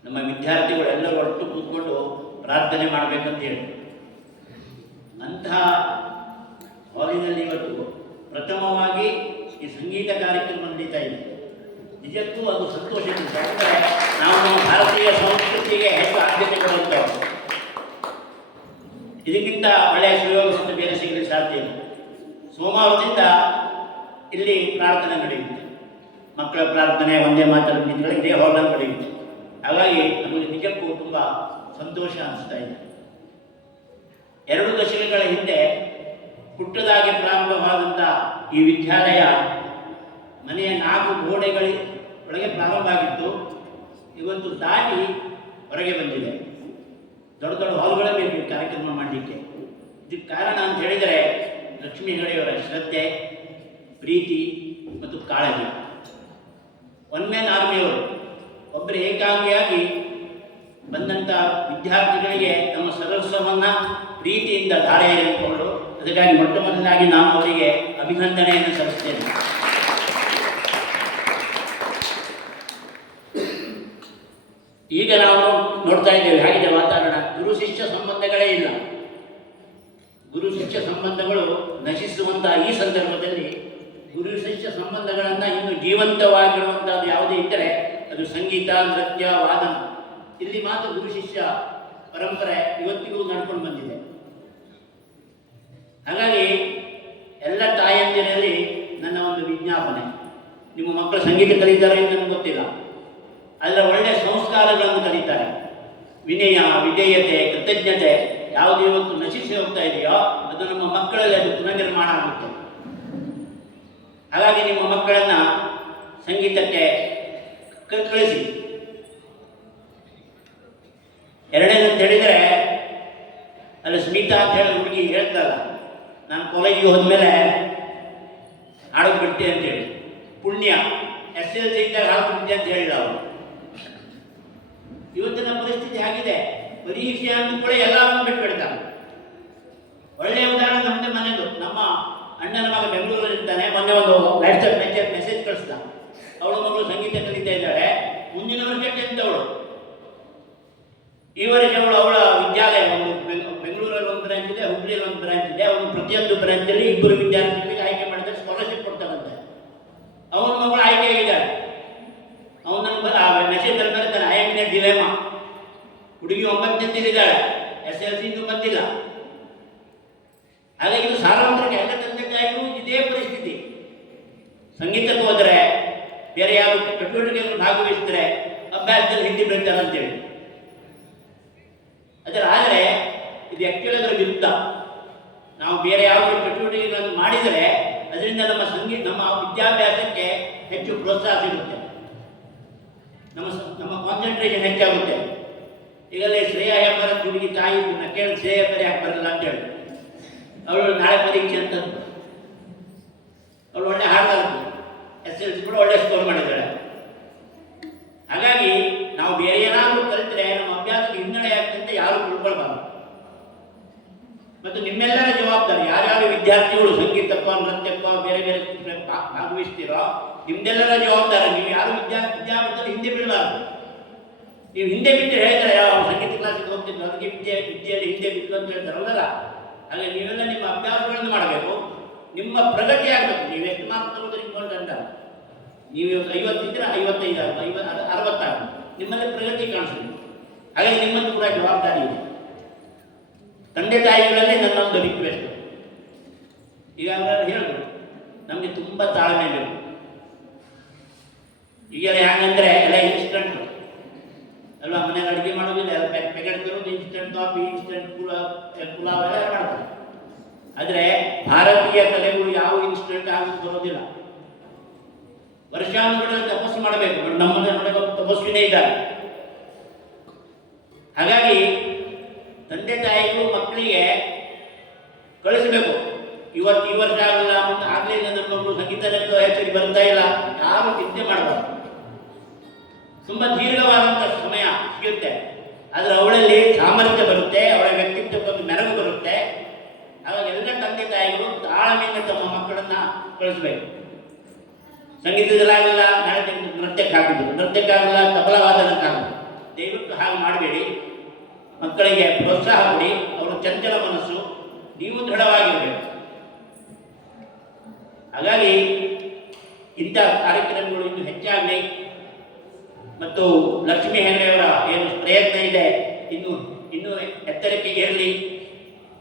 ನಮ್ಮ ವಿದ್ಯಾರ್ಥಿಗಳು ಎಲ್ಲರೂ ಒಟ್ಟು ಕೂತ್ಕೊಂಡು ಪ್ರಾರ್ಥನೆ ಮಾಡಬೇಕಂತ ಹೇಳಿ ಅಂತಹ ಹಾಲಿನಲ್ಲಿ ಇವತ್ತು ಪ್ರಥಮವಾಗಿ ಈ ಸಂಗೀತ ಕಾರ್ಯಕ್ರಮ ನಡೀತಾ ಇದೆ. ನಿಜಕ್ಕೂ ಅದು ಸಂತೋಷ. ಯಾಕಂದರೆ ನಾವು ನಮ್ಮ ಭಾರತೀಯ ಸಂಸ್ಕೃತಿಗೆ ಹೆಚ್ಚು ಆದ್ಯತೆ ಕೊಡುವಂಥವ್ರು. ಇದಕ್ಕಿಂತ ಒಳ್ಳೆಯ ಸುಯೋಗ ಮತ್ತು ಬೇರೆ ಸಿಗಲಿಕ್ಕೆ ಸಾಧ್ಯ ಇಲ್ಲ. ಸೋಮವಾರದಿಂದ ಇಲ್ಲಿ ಪ್ರಾರ್ಥನೆ ನಡೆಯುತ್ತೆ. ಮಕ್ಕಳ ಪ್ರಾರ್ಥನೆ ಒಂದೇ ಮಾತಲ್ಲಿ ಇದೇ ಹಾಲ್ನಲ್ಲಿ ನಡೆಯುತ್ತೆ. ಹಾಗಾಗಿ ನಮಗೆ ನಿಜಕ್ಕೂ ತುಂಬ ಸಂತೋಷ ಅನಿಸ್ತಾ ಇದೆ. 2 ದಶಕಗಳ ಹಿಂದೆ ಪುಟ್ಟದಾಗಿ ಪ್ರಾರಂಭವಾದಂಥ ಈ ವಿದ್ಯಾಲಯ ಮನೆಯ 4 ಗೋಡೆಗಳ ಒಳಗೆ ಪ್ರಾರಂಭ ಆಗಿತ್ತು. ಇವತ್ತು ದಾಟಿ ಹೊರಗೆ ಬಂದಿದೆ. ದೊಡ್ಡ ದೊಡ್ಡ ಹಾಲ್ಗಳೇ ಬೇಕು ಕಾರ್ಯಕ್ರಮ ಮಾಡಲಿಕ್ಕೆ. ಇದಕ್ಕೆ ಕಾರಣ ಅಂತ ಹೇಳಿದರೆ ಲಕ್ಷ್ಮೀ ಹೆಗಡೆಯವರ ಶ್ರದ್ಧೆ, ಪ್ರೀತಿ ಮತ್ತು ಕಾಳಜಿ. ಒನ್ ಮ್ಯಾನ್ ಆರ್ಮಿಯವರು ಒಬ್ಬರು ಏಕಾಂಗಿಯಾಗಿ ಬಂದಂಥ ವಿದ್ಯಾರ್ಥಿಗಳಿಗೆ ನಮ್ಮ ಸರ್ವಸ್ವವನ್ನು ಪ್ರೀತಿಯಿಂದ ಧಾರೆ ಎರೆದುಕೊಂಡು, ಅದಕ್ಕಾಗಿ ಮೊಟ್ಟ ಮೊದಲಾಗಿ ನಾನು ಅವರಿಗೆ ಅಭಿನಂದನೆಯನ್ನು ಸಲ್ಲಿಸ್ತೇನೆ. ಈಗ ನಾವು ನೋಡ್ತಾ ಇದ್ದೇವೆ ಹಾಗಿದೆ ವಾತಾವರಣ. ಗುರು ಶಿಷ್ಯ ಸಂಬಂಧಗಳೇ ಇಲ್ಲ. ಗುರು ಶಿಷ್ಯ ಸಂಬಂಧಗಳು ನಶಿಸುವಂತಹ ಈ ಸಂದರ್ಭದಲ್ಲಿ ಗುರು ಶಿಷ್ಯ ಸಂಬಂಧಗಳನ್ನು ಇನ್ನು ಜೀವಂತವಾಗಿರುವಂಥದ್ದು ಯಾವುದೇ ಇದ್ದರೆ ಅದು ಸಂಗೀತ, ನೃತ್ಯ, ವಾದನ. ಇಲ್ಲಿ ಮಾತ್ರ ಗುರು ಶಿಷ್ಯ ಪರಂಪರೆ ಇವತ್ತಿಗೂ ನಡ್ಕೊಂಡು ಬಂದಿದೆ. ಹಾಗಾಗಿ ಎಲ್ಲ ತಾಯಂದಿರಲ್ಲಿ ನನ್ನ ಒಂದು ವಿಜ್ಞಾಪನೆ, ನಿಮ್ಮ ಮಕ್ಕಳು ಸಂಗೀತ ಕಲಿತಾರೆ ಅಂತ ನನಗೆ ಗೊತ್ತಿಲ್ಲ, ಅದರ ಒಳ್ಳೆಯ ಸಂಸ್ಕಾರಗಳನ್ನು ಕಲಿತಾರೆ. ವಿನಯ, ವಿಧೇಯತೆ, ಕೃತಜ್ಞತೆ ಯಾವುದು ಇವತ್ತು ನಶಿಸಿ ಹೋಗ್ತಾ ಇದೆಯೋ ಅದು ನಮ್ಮ ಮಕ್ಕಳಲ್ಲಿ ಅದು ಪುನರ್ನಿರ್ಮಾಣ ಆಗುತ್ತೆ. ಹಾಗಾಗಿ ನಿಮ್ಮ ಮಕ್ಕಳನ್ನು ಸಂಗೀತಕ್ಕೆ ಕಳಿಸಿ. ಎರಡನೇದಂತ ಹೇಳಿದರೆ, ಅಲ್ಲಿ ಸ್ಮಿತಾ ಅಂತ ಹೇಳಿ ಹುಡುಗಿ ಹೇಳ್ತಲ್ಲ, ನಾನು ಕಾಲೇಜಿಗೆ ಹೋದ್ಮೇಲೆ ಹಾಡೋದು ಬಿಡ್ತೆ ಅಂತೇಳಿ. ಪುಣ್ಯ SLC ಇದ್ದಾಗ ಹಾಡು ಬಿಡ್ತೆ ಅಂತ ಹೇಳಿಲ್ಲ ಅವರು. ಇವತ್ತಿನ ಪರಿಸ್ಥಿತಿ ಆಗಿದೆ, ಪರೀಕ್ಷೆ ಅಂದ ಕೂಡ ಎಲ್ಲವನ್ನು ಬಿಟ್ಬಿಡ್ತಾರೆ. ಒಳ್ಳೆಯ ಉದಾಹರಣೆ ನಮ್ಮದೇ ಮನೆದು. ನಮ್ಮ ಅಣ್ಣನ ಮಗ ಬೆಂಗಳೂರಲ್ಲಿ ಇರ್ತಾನೆ. ಮೊನ್ನೆ ಒಂದು ವಾಟ್ಸಪ್ ಮೆಸೇಜ್ ಕಳಿಸ್ದ, ಅವಳ ಮಗಳು ಸಂಗೀತ ಕಲಿತಾ ಇದ್ದಾಳೆ, ಮುಂದಿನ ವರ್ಷ 10th ಅವಳು. ಈ ವರ್ಷ ಅವಳ ವಿದ್ಯಾಲಯ ಒಂದು ಬೆಂಗಳೂರಲ್ಲಿ ಒಂದು ಬ್ರಾಂಚ್ ಇದೆ, ಹುಬ್ಬಳ್ಳಿಯಲ್ಲಿ ಒಂದು ಬ್ರಾಂಚ್ ಇದೆ. ಅವನು ಪ್ರತಿಯೊಂದು ಬ್ರಾಂಚಲ್ಲಿ 2 ವಿದ್ಯಾರ್ಥಿಗಳಿಗೆ ಆಯ್ಕೆ ಮಾಡಿದರೆ ಸ್ಕಾಲರ್ಶಿಪ್ ಕೊಡ್ತಾರಂತೆ. ಅವನ ಮಗಳು ಆಯ್ಕೆ ಆಗಿದ್ದಾಳೆ. ಅವನ ಮೆಸೇಜಲ್ಲಿ ಬರ್ತಾನೆ, I am in a dilemma. ಹುಡುಗಿ 9ನೇದಿದ್ದಾಳೆ, SLC ಇನ್ನೂ ಬಂದಿಲ್ಲ. ಹಾಗಾಗಿ ಇದು ಸಾರ್ವತ್ರಿಕ ಎಲ್ಲ ತಂದೆ ತಾಯಿಗಳು ಇದೇ ಪರಿಸ್ಥಿತಿ. ಸಂಗೀತಕ್ಕೆ ಹೋದರೆ, ಬೇರೆ ಯಾವ ಚಟುವಟಿಕೆಗಳನ್ನು ಭಾಗವಹಿಸಿದರೆ ಅಭ್ಯಾಸದಲ್ಲಿ ಹಿಂದೆ ಬೀಳ್ತಾರೆ ಅಂತೇಳಿ. ಆದರೆ ಇದು ಆ್ಯಕ್ಚುಲಿ ಅದರ ವಿರುದ್ಧ. ನಾವು ಬೇರೆ ಯಾವುದೇ ಚಟುವಟಿಕೆಗಳನ್ನು ಮಾಡಿದರೆ ಅದರಿಂದ ನಮ್ಮ ವಿದ್ಯಾಭ್ಯಾಸಕ್ಕೆ ಹೆಚ್ಚು ಪ್ರೋತ್ಸಾಹ ಸಿಗುತ್ತೆ, ನಮ್ಮ ಕಾನ್ಸಂಟ್ರೇಷನ್ ಹೆಚ್ಚಾಗುತ್ತೆ. ಈಗಲೇ ಶ್ರೇಯಾ ಹೆಬ್ಬಾರ್ ಹುಡುಗಿ ತಾಯಿ ಕೇಳಿ ಶ್ರೇಯಾ ಹೆಬ್ಬಾರ್ ಯಾಕೆ ಬರಲ್ಲ ಅಂತ ಹೇಳಿ, ಅವಳು ನಾಳೆ ಪರೀಕ್ಷೆ ಅಂತ ಅವಳು ಒಳ್ಳೆ ಹಾಡ್ತಾಳು, SLC ಕೂಡ ಒಳ್ಳೆ ಸ್ಕೋರ್ ಮಾಡಿದ್ದಾಳೆ. ಹಾಗಾಗಿ ನಾವು ಬೇರೆ ಏನಾದರೂ ಕಲಿತರೆ ನಮ್ಮ ಅಭ್ಯಾಸಕ್ಕೆ ಹಿನ್ನಡೆ ಆಗ್ತಂತೆ ಯಾರು ತಿಳ್ಕೊಳ್ಬಾರ್ದು. ಮತ್ತು ನಿಮ್ಮೆಲ್ಲರ ಜವಾಬ್ದಾರಿ, ಯಾರ್ಯಾರು ವಿದ್ಯಾರ್ಥಿಗಳು ಸಂಗೀತಕ್ಕೋ ನೃತ್ಯಕ್ಕೋ ಬೇರೆ ಬೇರೆ ಭಾಗವಹಿಸ್ತೀರೋ ನಿಮ್ದೆಲ್ಲರ ಜವಾಬ್ದಾರಿ. ನೀವು ಯಾರು ವಿದ್ಯಾಭ್ಯಾಸದಲ್ಲಿ ಹಿಂದೆ ಬೀಳಬಾರ್ದು. ನೀವು ಹಿಂದೆ ಬಿಟ್ಟು ಹೇಳ್ತಾರೆ, ಯಾವ ಸಂಗೀತ ಕ್ಲಾಸಿಗೆ ಹೋಗ್ತಿದ್ರು ಅದಕ್ಕೆ ವಿದ್ಯೆಯಲ್ಲಿ ಹಿಂದೆ ಬಿಟ್ಟು ಅಂತ ಹೇಳ್ತಾರಲ್ಲ. ಹಾಗೆ ನೀವೆಲ್ಲ ನಿಮ್ಮ ಅಭ್ಯಾಸಗಳನ್ನು ಮಾಡಬೇಕು, ನಿಮ್ಮ ಪ್ರಗತಿ ಆಗಬೇಕು. ನೀವು ಎಷ್ಟು ಮಾರ್ಕ್ಸ್ ತಗೋದ್ರೆ ಇಂಪಾರ್ಟೆಂಟ್ ಅಲ್ಲ. ನೀವು 50 ಇದ್ದರೆ 55 ಆಗ 60 ಆಗ ನಿಮ್ಮಲ್ಲಿ ಪ್ರಗತಿ ಕಾಣಿಸ್ತೀವಿ. ಹಾಗಾಗಿ ನಿಮ್ಮಲ್ಲಿ ಕೂಡ ಜವಾಬ್ದಾರಿ ಇದೆ. ತಂದೆ ತಾಯಿಗಳಲ್ಲಿ ನನ್ನೊಂದು ರಿಕ್ವೆಸ್ಟ್, ಈಗ ಅವರು ಹೇಳಿದ್ರು ನಮಗೆ ತುಂಬ ತಾಳ್ಮೆ ಬೇಕು. ಈಗೆಲ್ಲ ಹೆಂಗಂದ್ರೆ ಎಲ್ಲ ಇನ್ಸ್ಟಂಟ್ ಅಲ್ವಾ, ಮನೆಗೆ ಅಡುಗೆ ಮಾಡೋದಿಲ್ಲ, ಎಲ್ಲ ಪ್ಯಾಕೆಟ್ ತರೋದು, ಇನ್ಸ್ಟಂಟ್ ಕಾಫಿ, ಇನ್ಸ್ಟಂಟ್ ಪುಲಾವ್ ಎಲ್ಲ ಮಾಡ್ತಾರೆ. ಆದರೆ ಭಾರತೀಯ ಕಲೆಗಳು ಯಾವ ಇನ್ಸ್ಟಂಟ್ ಆಗಿ ಬರೋದಿಲ್ಲ. ವರ್ಷಾನುಗಟ್ಟಲೆ ತಪಸ್ಸು ಮಾಡಬೇಕು. ನಮ್ಮಲ್ಲಿ ನೋಡೋ ತಪಸ್ವಿನೇ ಇದ್ದಾರೆ. ಹಾಗಾಗಿ ತಂದೆ ತಾಯಿಗಳು ಮಕ್ಕಳಿಗೆ ಕಳಿಸಬೇಕು. ಈ ವರ್ಷ ಆಗಲ್ಲ, ಮತ್ತು ಆಗಲೇ ಇಲ್ಲ ನನ್ನ ಮಗಳು ಸಂಗೀತಕ್ಕೆ ಹೆಚ್ಚಾಗಿ ಬರ್ತಾ ಇಲ್ಲ, ಯಾರು ಚಿಂತೆ ಮಾಡಬಾರ್ದು. ತುಂಬ ದೀರ್ಘವಾದಂಥ ಸಮಯ ಸಿಗುತ್ತೆ, ಆದರೆ ಅವಳಲ್ಲಿ ಸಾಮರ್ಥ್ಯ ಬರುತ್ತೆ, ಅವಳ ವ್ಯಕ್ತಿತ್ವಕ್ಕೆ ಮೆರಗು ಬರುತ್ತೆ. ಹಾಗಾಗಿ ಎಲ್ಲ ತಂದೆ ತಾಯಿಗಳು ತಾಳ್ಮೆಯಿಂದ ತಮ್ಮ ಮಕ್ಕಳನ್ನು ಕಳಿಸ್ಬೇಕು. ಸಂಗೀತದಲ್ಲಾಗಲ್ಲ, ನಾಳೆ ನೃತ್ಯಕ್ಕಾಗಿದ್ದು, ನೃತ್ಯಕ್ಕಾಗಲ್ಲ, ತಬಲವಾದನಕ್ಕಾಗಲ್ಲ. ದಯವಿಟ್ಟು ಹಾಗೆ ಮಾಡಬೇಡಿ. ಮಕ್ಕಳಿಗೆ ಪ್ರೋತ್ಸಾಹ ಕೊಡಿ. ಅವರು ಚಂಚಲ ಮನಸ್ಸು, ನೀವು ದೃಢವಾಗಿರಬೇಕು. ಹಾಗಾಗಿ ಇಂಥ ಕಾರ್ಯಕ್ರಮಗಳು ಇನ್ನೂ ಹೆಚ್ಚಾಗಲಿ ಮತ್ತು ಲಕ್ಷ್ಮೀ ಹೆಗಡೆಯವರ ಏನು ಪ್ರಯತ್ನ ಇದೆ ಇನ್ನೂ ಎತ್ತರಕ್ಕೆ ಏರಲಿ.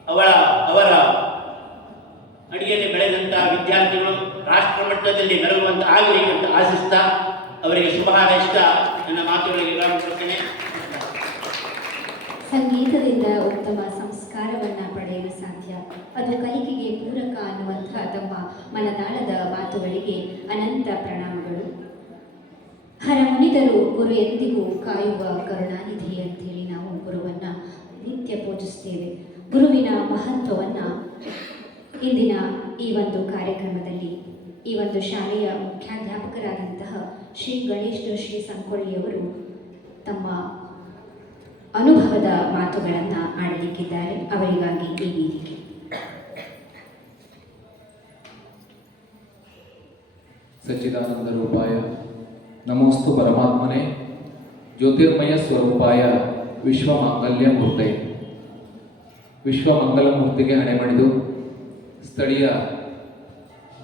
ಅವರ ಅಡಿಯಲ್ಲಿ ಬೆಳೆದಂಥ ವಿದ್ಯಾರ್ಥಿಗಳು ರಾಷ್ಟ್ರ ಮಟ್ಟದಲ್ಲಿ ಮೆರೆಯುವಂತ ಆಗಲಿ ಅಂತ ಆಶಿಸ್ತಾ ಅವರಿಗೆ ಶುಭ ಹಾರೈಸ್ತಾ ನನ್ನ ಮಾತುಗಳಿಗೆ ವಿರಾಮ ಕೊಡ್ತೇನೆ. ಸಂಗೀತದಿಂದ ಉತ್ತಮ ಸಂಸ್ಕಾರವನ್ನು ಪಡೆಯಲು ಸಾಧ್ಯ, ಅದು ಕಲಿಕೆಗೆ ಪೂರಕ ಅನ್ನುವಂಥ ತಮ್ಮ ಮನದಾಳದ ಮಾತುಗಳಿಗೆ ಅನಂತ ಪ್ರಣಾಮಗಳು. ಹರಮುನಿದರು ಗುರು ಎಂದಿಗೂ ಕಾಯುವ ಕರುಣಾನಿಧಿ ಅಂತೇಳಿ ನಾವು ಗುರುವನ್ನು ನಿತ್ಯ ಪೂಜಿಸ್ತೇವೆ. ಗುರುವಿನ ಮಹತ್ವವನ್ನು ಇಂದಿನ ಈ ಒಂದು ಕಾರ್ಯಕ್ರಮದಲ್ಲಿ ಈ ಒಂದು ಶಾಲೆಯ ಮುಖ್ಯಾಧ್ಯಾಪಕರಾದಂತಹ ಶ್ರೀ ಗಣೇಶ್ ಜೋಶಿ ಸಂಕೊಳ್ಳಿಯವರು ತಮ್ಮ ಅನುಭವದ ಮಾತುಗಳನ್ನು ಆಡಲಿಕ್ಕಿದ್ದಾರೆ. ಅವರಿಗಾಗಿ ಈ ವೇದಿಕೆ. ಸಚ್ಚಿದಾನಂದ ರೂಪಾಯ ನಮೋಸ್ತು ಪರಮಾತ್ಮನೇ ಜ್ಯೋತಿರ್ಮಯ ಸ್ವರೂಪಾಯ ವಿಶ್ವಮಾಂಗಲ್ಯ ಮೂರ್ತೆ. ವಿಶ್ವಮಂಗಲ ಮೂರ್ತಿಗೆ ಹಣೆ ಮಾಡಿದು ಸ್ಥಳೀಯ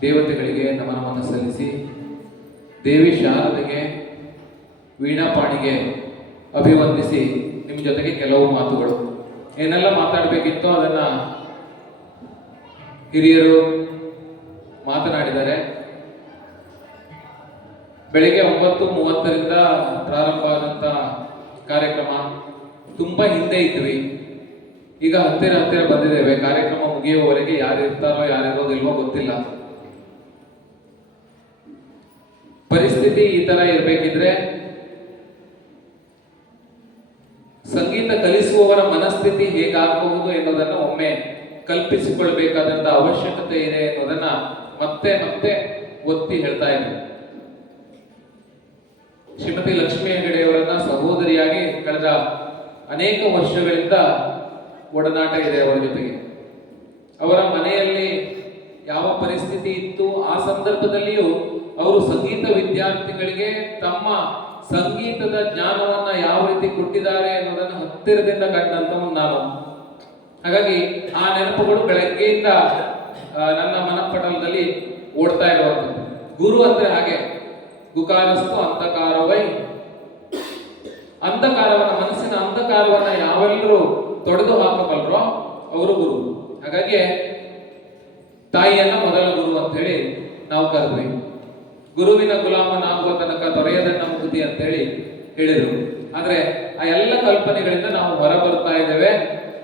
ದೇವತೆಗಳಿಗೆ ನಮನವನ್ನು ಸಲ್ಲಿಸಿ, ದೇವಿ ಶಾರದೆಗೆ, ವೀಣಾಪಾಣಿಗೆ ಅಭಿವಂದಿಸಿ ನಿಮ್ಮ ಜೊತೆಗೆ ಕೆಲವು ಮಾತುಗಳು ಏನೆಲ್ಲ ಮಾತಾಡಬೇಕಿತ್ತೋ ಅದನ್ನು ಹಿರಿಯರು ಮಾತನಾಡಿದ್ದಾರೆ. ಬೆಳಿಗ್ಗೆ 9:30ರಿಂದ ಪ್ರಾರಂಭ ಆದಂಥ ಕಾರ್ಯಕ್ರಮ ತುಂಬ ಹಿಂದೆ ಇದ್ವಿ, ಈಗ ಹತ್ತಿರ ಬಂದಿದ್ದೇವೆ. ಕಾರ್ಯಕ್ರಮ ಮುಗಿಯುವವರೆಗೆ ಯಾರು ಇರ್ತಾರೋ ಯಾರಿರೋದಿಲ್ವೋ ಗೊತ್ತಿಲ್ಲ. ಪರಿಸ್ಥಿತಿ ಈ ತರ ಇರಬೇಕಿದ್ರೆ ಸಂಗೀತ ಕಲಿಸುವವರ ಮನಸ್ಥಿತಿ ಹೇಗಾಗಬಹುದು ಎನ್ನುವುದನ್ನು ಒಮ್ಮೆ ಕಲ್ಪಿಸಿಕೊಳ್ಬೇಕಾದಂತ ಅವಶ್ಯಕತೆ ಇದೆ ಎನ್ನುವುದನ್ನ ಮತ್ತೆ ಮತ್ತೆ ಒತ್ತಿ ಹೇಳ್ತಾ ಇದ್ದೀನಿ. ಶ್ರೀಮತಿ ಲಕ್ಷ್ಮೀ ಹೆಗಡೆಯವರನ್ನ ಸಹೋದರಿಯಾಗಿ ಕಳೆದ ಅನೇಕ ವರ್ಷಗಳಿಂದ ಒಡನಾಟ ಇದೆ ಅವರ ಜೊತೆಗೆ. ಅವರ ಮನೆಯಲ್ಲಿ ಯಾವ ಪರಿಸ್ಥಿತಿ ಇತ್ತು ಆ ಸಂದರ್ಭದಲ್ಲಿಯೂ ಅವರು ಸಂಗೀತ ವಿದ್ಯಾರ್ಥಿಗಳಿಗೆ ತಮ್ಮ ಸಂಗೀತದ ಜ್ಞಾನವನ್ನ ಯಾವ ರೀತಿ ಕೊಟ್ಟಿದ್ದಾರೆ ಅನ್ನೋದನ್ನು ಹತ್ತಿರದಿಂದ ಕಂಡಂತವನು ನಾನು. ಹಾಗಾಗಿ ಆ ನೆನಪುಗಳು ಬೆಳಗ್ಗೆಯಿಂದ ನನ್ನ ಮನಪಟಲದಲ್ಲಿ ಓಡ್ತಾ ಇರುವಂಥದ್ದು. ಗುರು ಅಂದ್ರೆ ಹಾಗೆ, ಗುಕಾರಸ್ತು ಅಂಧಕಾರವೈ, ಅಂಧಕಾರವನ್ನ, ಮನಸ್ಸಿನ ಅಂಧಕಾರವನ್ನ ಯಾವೆಲ್ಲರೂ ತೊಡೆದು ಹಾಕಬಲ್ಲರೋ ಅವರು ಗುರು. ಹಾಗಾಗಿ ತಾಯಿಯನ್ನ ಮೊದಲ ಗುರು ಅಂತ ಹೇಳಿ ನಾವು ಕರೆದ್ವಿ. ಗುರುವಿನ ಗುಲಾಮನಾಗುವ ತನಕ ದೊರೆಯದನ್ನ ಮುಕ್ತಿ ಅಂತ ಹೇಳಿ ಹೇಳಿದ್ರು. ಆದ್ರೆ ಆ ಎಲ್ಲ ಕಲ್ಪನೆಗಳಿಂದ ನಾವು ಹೊರ ಬರ್ತಾ ಇದ್ದೇವೆ.